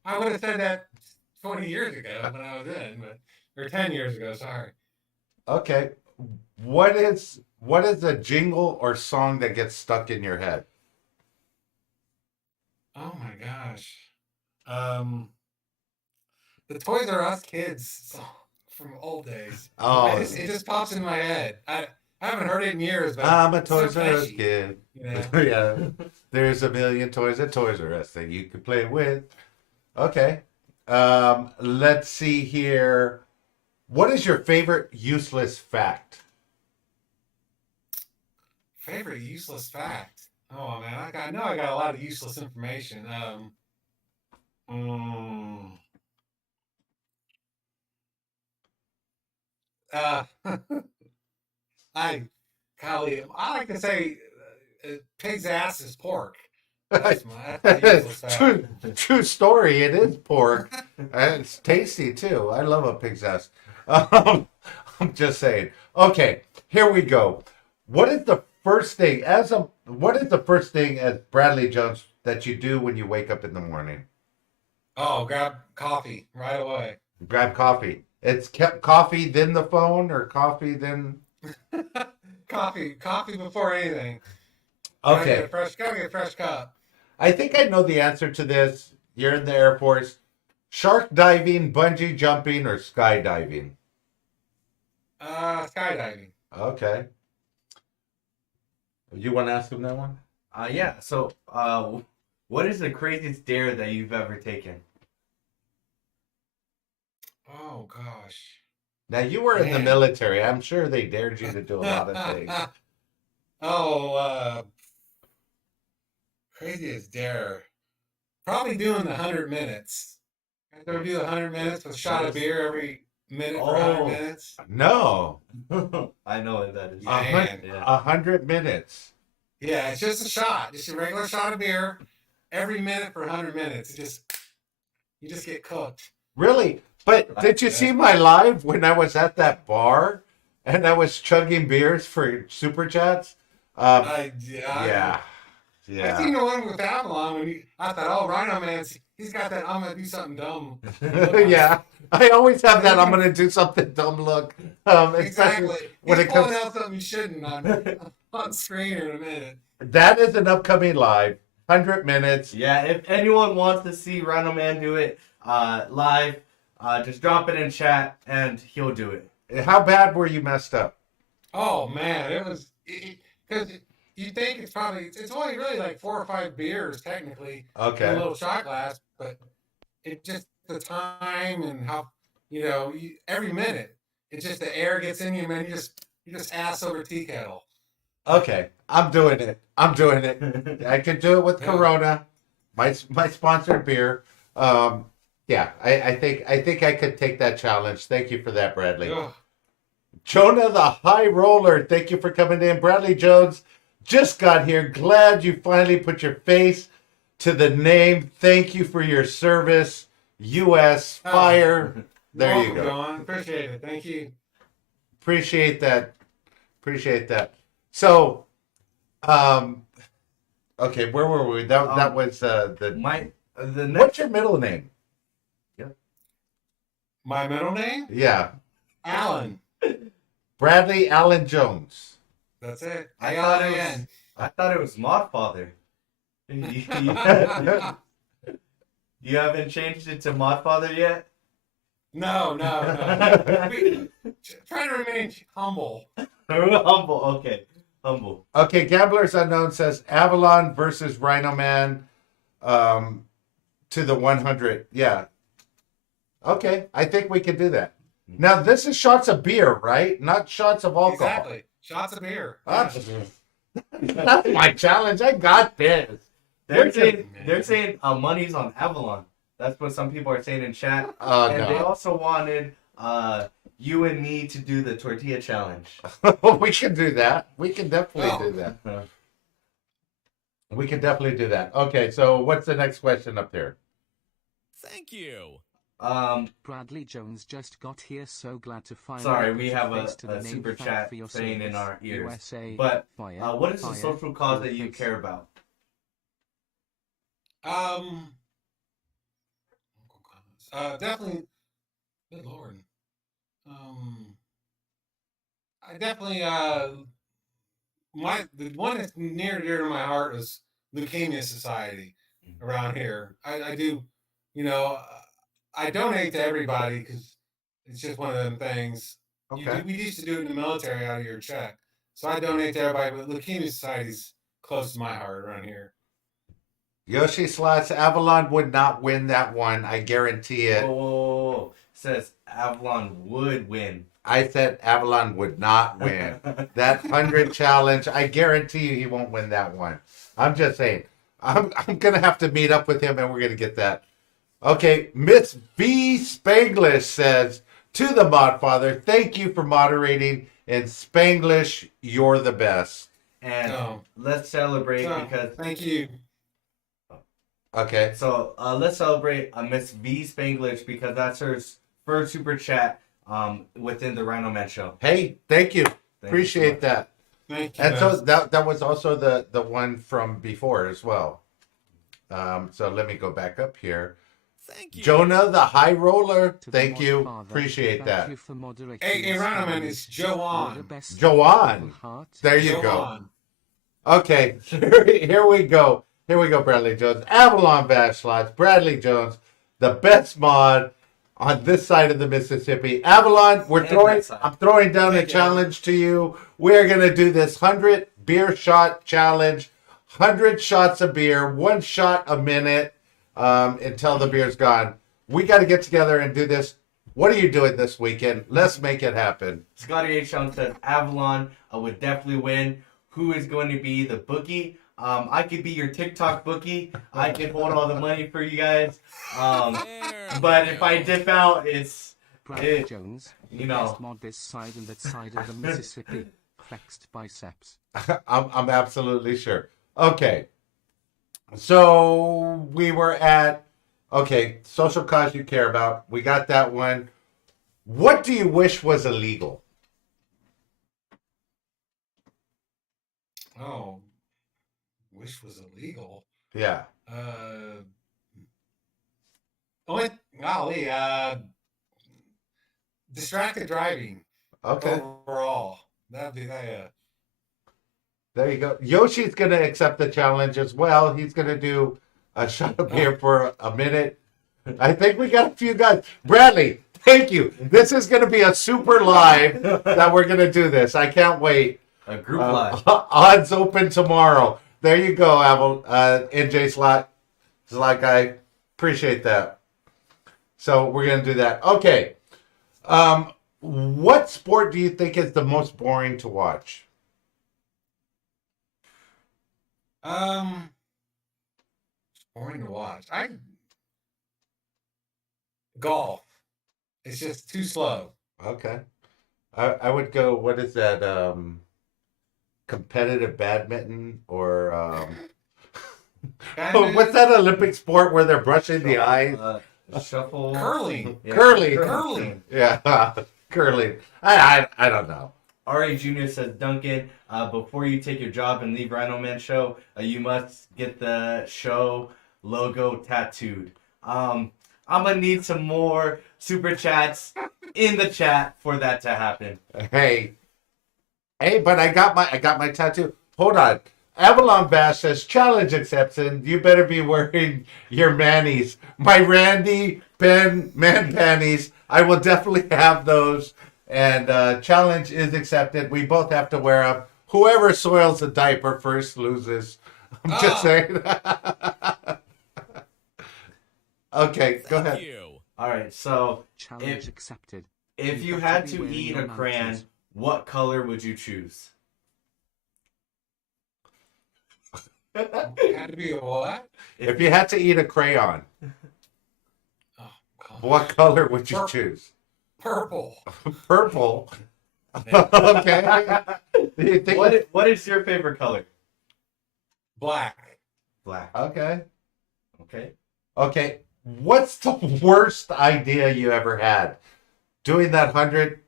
I would have said that 20 years ago when I was in, or 10 years ago. Sorry. Okay. What is a jingle or song that gets stuck in your head? Oh my gosh. The Toys R Us Kids song from old days. Oh, It just pops in my head. I haven't heard it in years, but I'm a it's so Toys R Us catchy, kid. you know? Yeah. There's a million toys at Toys R Us that you can play with. Okay. Let's see here. What is your favorite useless fact? Favorite useless fact? Oh man, I know I got a lot of useless information. Mm, uh, I, golly, I like to say, pig's ass is pork. That's my useless fact. True story. It is pork. And it's tasty too. I love a pig's ass. Um, I'm just saying. Okay, here we go. What is the first thing as Bradley Jones that you do when you wake up in the morning? Oh, grab coffee right away. Grab coffee. It's kept coffee, then the phone, or coffee, then. Coffee before anything. Okay. Gotta get a fresh cup. I think I know the answer to this. You're in the Air Force. Shark diving, bungee jumping, or skydiving? Skydiving. Okay. You want to ask him that one? Yeah. So, what is the craziest dare that you've ever taken? Oh gosh. Now, you were in the Man. military. I'm sure they dared you to do a lot of things. Oh, craziest dare. Probably doing the 100 minutes. I ever do the 100 minutes with a shot of beer every minute for 100 minutes? No. I know what that is. Man. 100 minutes. Yeah, it's just a shot. Just a regular shot of beer every minute for 100 minutes. You just get cooked. Really? But did you see my live when I was at that bar and I was chugging beers for super chats? Yeah. I seen the one with Avalon when I thought, oh, RhinoMan, he's got that I'm gonna do something dumb. Yeah. I always have that I'm gonna do something dumb look. Exactly. When He's it comes pulling out something you shouldn't on screen in a minute. that is an upcoming live. 100 minutes. Yeah, if anyone wants to see RhinoMan do it live, just drop it in chat and he'll do it. How bad were you messed up? Oh man, it was because you think it's only really like 4 or 5 beers technically in a Okay. little shot glass, but it just the time and how every minute it's just the air gets in you, man. You just ass over tea kettle. Okay. I'm doing it. I could do it with Corona, my sponsored beer. Yeah, I think I could take that challenge. Thank you for that, Bradley. Ugh. Jonah the High Roller, thank you for coming in. Bradley Jones just got here. Glad you finally put your face to the name. Thank you for your service. U.S. Fire. There you go. John. Appreciate it. Thank you. Appreciate that. So, okay, where were we? That was the next. What's your middle name? My middle name? Yeah, Alan. Bradley Allen Jones. That's it. I thought it was Modfather. You haven't changed it to Modfather yet? No. Try to remain humble. Humble, okay. Humble. Okay, Gamblers Unknown says Avalon versus RhinoMan to the 100. Yeah. Okay, I think we can do that. Now, this is shots of beer, right? Not shots of alcohol. Exactly. Shots of beer. That's my challenge. I got this. They're saying money's on Avalon. That's what some people are saying in chat. And they also wanted you and me to do the tortilla challenge. We can do that. We can definitely do that. We can definitely do that. Okay, so what's the next question up there? Thank you. Bradley Jones just got here, so glad to find Sorry, we have a super chat saying in our ears. USA, but fire, what is fire, the social cause that you care about? Definitely. Good Lord. I definitely the one that's near and dear to my heart is Leukemia Society around here. I do, I donate to everybody because it's just one of them things. Okay. We used to do it in the military out of your check, so I donate to everybody. But Leukemia Society's close to my heart around here. Yoshi Slots, Avalon would not win that one. I guarantee it. Whoa. says Avalon would win. I said Avalon would not win. That 100 challenge, I guarantee you he won't win that one. I'm just saying. I'm going to have to meet up with him and we're going to get that. Okay, Miss V. Spanglish says, to the Modfather, thank you for moderating. In Spanglish, you're the best. And let's celebrate because... Thank you. Okay. So let's celebrate Miss V. Spanglish because that's her first super chat within the RhinoMan show. Hey, thank you. Appreciate that. Thank you. And so that was also the one from before as well. So let me go back up here. Thank you. Jonah, the high roller. To the Thank you. Modfather, Appreciate thank that. you for moderating Hey, this RhinoMan, family. it's You're the Joanne. best Joanne. heart. There you go. Joanne. Okay, here we go. Here we go, Bradley Jones. Avalon Bash Slots. Bradley Jones, the best mod on this side of the Mississippi. Avalon, I'm throwing down a Thank you. challenge to you. We're going to do this 100 beer shot challenge. 100 shots of beer, 1 shot a minute until the beer's gone. We got to get together and do this. What are you doing this weekend? Let's make it happen. Scotty H. Young says Avalon would definitely win. Who is going to be the bookie? I could be your TikTok bookie. I can hold all the money for you guys. There But we if I go. dip out, it's Bradley Jones, you the know. best mod this side and that side of the Mississippi. Flexed biceps. I'm absolutely sure. Okay. So we were at, social cause you care about. We got that one. What do you wish was illegal? Oh, wish was illegal. Yeah. Golly, distracted driving Okay. overall. That'd be that. There you go. Yoshi's going to accept the challenge as well. He's going to do a shot of beer for a minute. I think we got a few guys. Bradley, thank you. This is going to be a super live that we're going to do this. I can't wait. A group live. Odds open tomorrow. There you go, NJ Slot guy. Appreciate that. So we're going to do that. Okay. What sport do you think is the most boring to watch? Boring to watch. Golf. It's just too slow. Okay. I would go, what is that? Competitive badminton or what's that Olympic sport where they're brushing the eyes? Shuffle. Curling. Yeah. Curling. Curling. Yeah, curling. I don't know. Ari Jr. says, Duncan, before you take your job and leave RhinoMan show, you must get the show logo tattooed. I'm gonna need some more super chats in the chat for that to happen. Hey, but I got my tattoo. Hold on. Avalon Bash says challenge accepted. You better be wearing your manis. My Randy Ben man panties. I will definitely have those. And challenge is accepted. We both have to wear them. Whoever soils a diaper first loses. I'm just saying. Okay, go Thank ahead. you. All right, so Challenge accepted. if you You've had got to to be wearing eat your a crayon, mounties. what color would you choose? Had to be a what? If you had to eat a crayon, Oh, God. what color would you choose? Purple. Purple. Okay. Do you think What is your favorite color? Black. Black. Okay. Okay. Okay. What's the worst idea you ever had? Doing that 100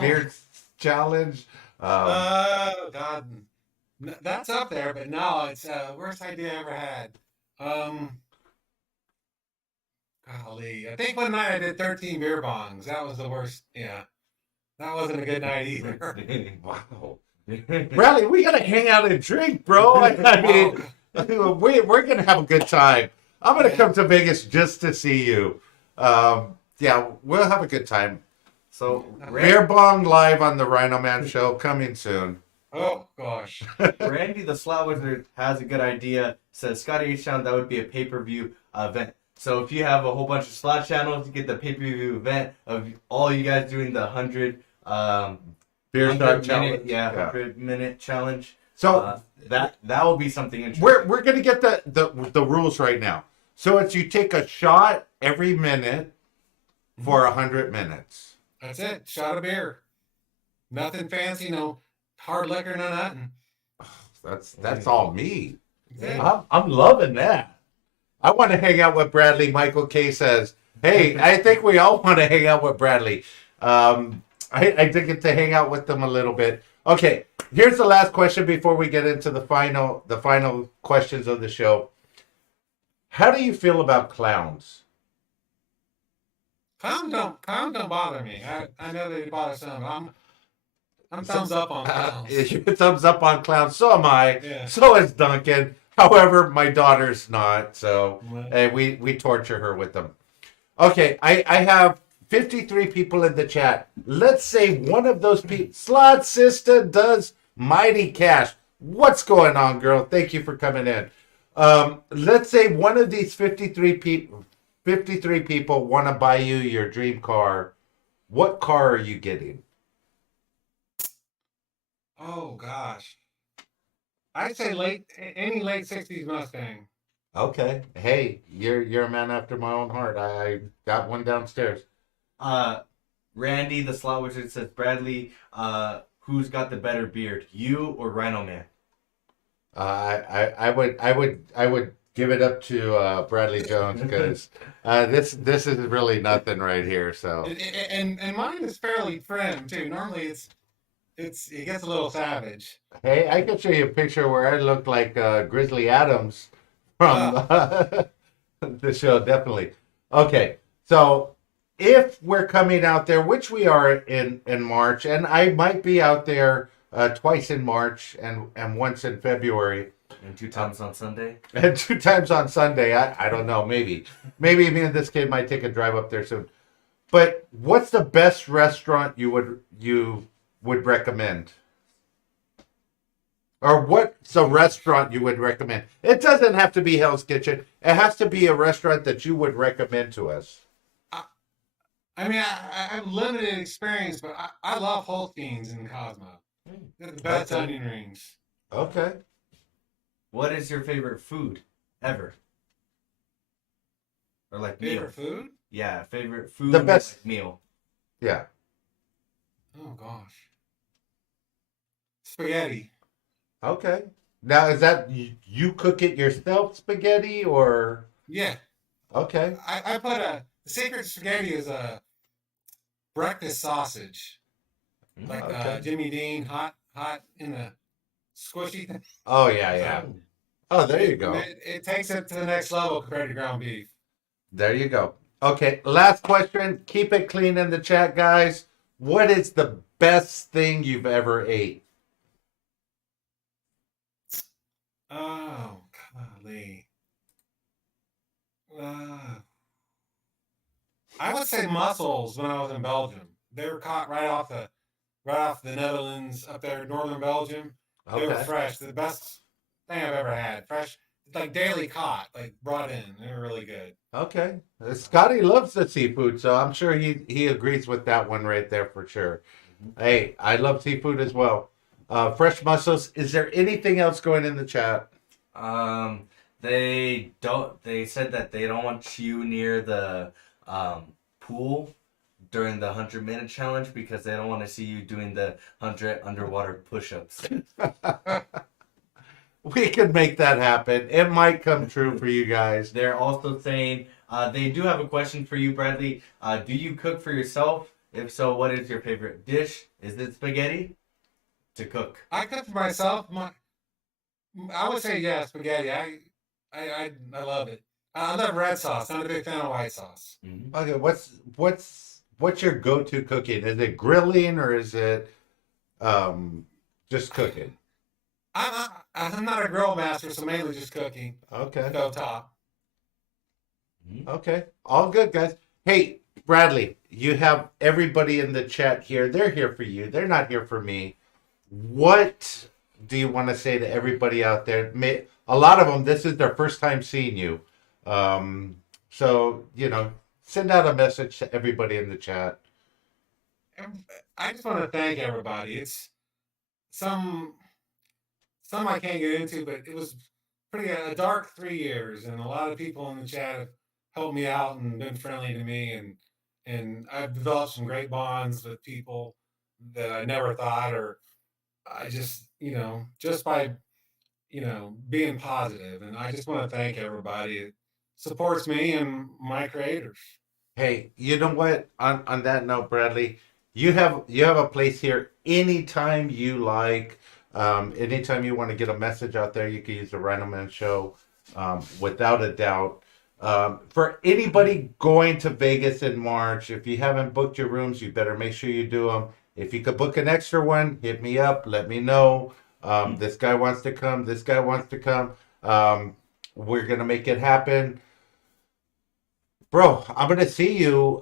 beer challenge? Oh, God. That's up there, but no, it's worst idea I ever had. Golly. I think one night I did 13 beer bongs. That was the worst. Yeah. That wasn't a good night either. Wow. Bradley, we gotta hang out and drink, bro. I mean, we're gonna have a good time. I'm gonna come to Vegas just to see you. Yeah, we'll have a good time. So Beer Bong live on the RhinoMan show coming soon. Oh, gosh. Randy the Slot Wizard has a good idea. Says Scotty H. Town, that would be a pay-per-view event. So if you have a whole bunch of slot channels, you get the pay-per-view event of all you guys doing the 100 Beer 100 shot minute, challenge. yeah, 100-minute challenge. So that will be something interesting. we're gonna get the rules right now. So it's you take a shot every minute for 100 minutes. That's it. Shot of beer. Nothing fancy, no hard liquor, no nothing. That's all me. That's it. I'm loving that. I want to hang out with Bradley. Michael K says, "Hey, I think we all want to hang out with Bradley." I did get to hang out with them a little bit. Okay, here's the last question before we get into the final questions of the show. How do you feel about clowns? Clowns don't bother me. I know they bother some. I'm thumbs up on clowns. Thumbs up on clowns. So am I. Yeah. So is Duncan. However, my daughter's not. So Well, we torture her with them. Okay, I have 53 people in the chat. Let's say one of those people, Slot Sister does Mighty Cash. What's going on, girl? Thank you for coming in. Let's say one of these 53 people want to buy you your dream car. What car are you getting? oh gosh. I'd say any late 60s Mustang. Okay. Hey, you're a man after my own heart. I got one downstairs. Randy, the slot wizard, says, Bradley, who's got the better beard, you or RhinoMan? I would give it up to Bradley Jones because this is really nothing right here. So And mine is fairly trim too. Normally it gets a little savage. hey, I can show you a picture where I look like Grizzly Adams from the show. Definitely. Okay, so if we're coming out there, which we are in March, and I might be out there twice in March and once in February. And 2 times on Sunday? And 2 times on Sunday. I don't know. Maybe me and this kid might take a drive up there soon. But what's the best restaurant you would recommend? Or what's a restaurant you would recommend? It doesn't have to be Hell's Kitchen. It has to be a restaurant that you would recommend to us. I mean, I have limited experience, but I love Holstein's in Cosmo. They're the best onion rings. Okay. What is your favorite food ever? Or like meal? Favorite food? Yeah, favorite food. The best- like meal. Yeah. Oh gosh. Spaghetti. Okay. Now, is that you cook it yourself, spaghetti, or? Yeah. Okay. I put the secret spaghetti is a breakfast sausage. Like Okay. Jimmy Dean, hot in the squishy thing. Oh, yeah. Oh, there you go. It takes it to the next level compared to ground beef. There you go. Okay, last question. Keep it clean in the chat, guys. What is the best thing you've ever ate? Oh, golly. I would say mussels when I was in Belgium. They were caught right off the Netherlands up there, northern Belgium. They were Okay. fresh. The best thing I've ever had. Fresh, like daily caught, like brought in. They were really good. Okay. Scotty loves the seafood, so I'm sure he agrees with that one right there for sure. Hey, I love seafood as well. Fresh mussels. Is there anything else going in the chat? They said that they don't want you near the pool during the 100-minute challenge because they don't want to see you doing the 100 underwater push-ups. We can make that happen. It might come true for you guys. They're also saying they do have a question for you, Bradley. Do you cook for yourself? If so, what is your favorite dish? Is it spaghetti? To cook. I cook for myself. I would say yeah, spaghetti. I love it. I love red sauce. I'm not a big fan of white sauce. Mm-hmm. Okay, what's your go-to cooking? Is it grilling or is it just cooking? I'm not a grill master, so mainly just cooking. Okay. Stove top. Okay. All good, guys. Hey, Bradley, you have everybody in the chat here. They're here for you. They're not here for me. What do you want to say to everybody out there? A lot of them, this is their first time seeing you. So, send out a message to everybody in the chat. I just want to thank everybody. It's some I can't get into, but it was pretty a dark 3 years, and a lot of people in the chat have helped me out and been friendly to me, and I've developed some great bonds with people that I never thought, or I just just by being positive, and I just want to thank everybody. It supports me and my creators. Hey, you know what? On that note, Bradley, you have a place here anytime you like. Anytime you want to get a message out there, you can use the RhinoMan Show, without a doubt. For anybody going to Vegas in March, if you haven't booked your rooms, you better make sure you do them. If you could book an extra one, hit me up. Let me know. This guy wants to come. This guy wants to come. We're gonna make it happen. Bro, I'm gonna see you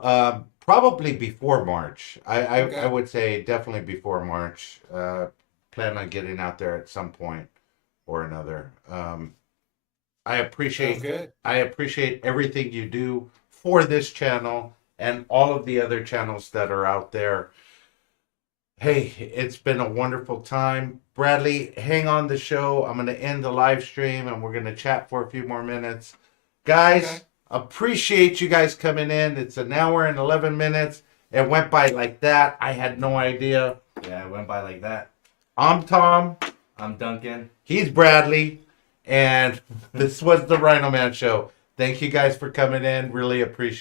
probably before March. I Okay. would say definitely before March. Plan on getting out there at some point or another. I Sounds appreciate good. everything you do for this channel and all of the other channels that are out there. Hey, it's been a wonderful time. Bradley, hang on the show. I'm going to end the live stream and we're going to chat for a few more minutes. Guys, Okay. appreciate you guys coming in. It's an hour and 11 minutes. It went by like that. I had no idea. Yeah, it went by like that. I'm Tom. I'm Duncan. He's Bradley. And this was the RhinoMan Show. Thank you guys for coming in. Really appreciate it.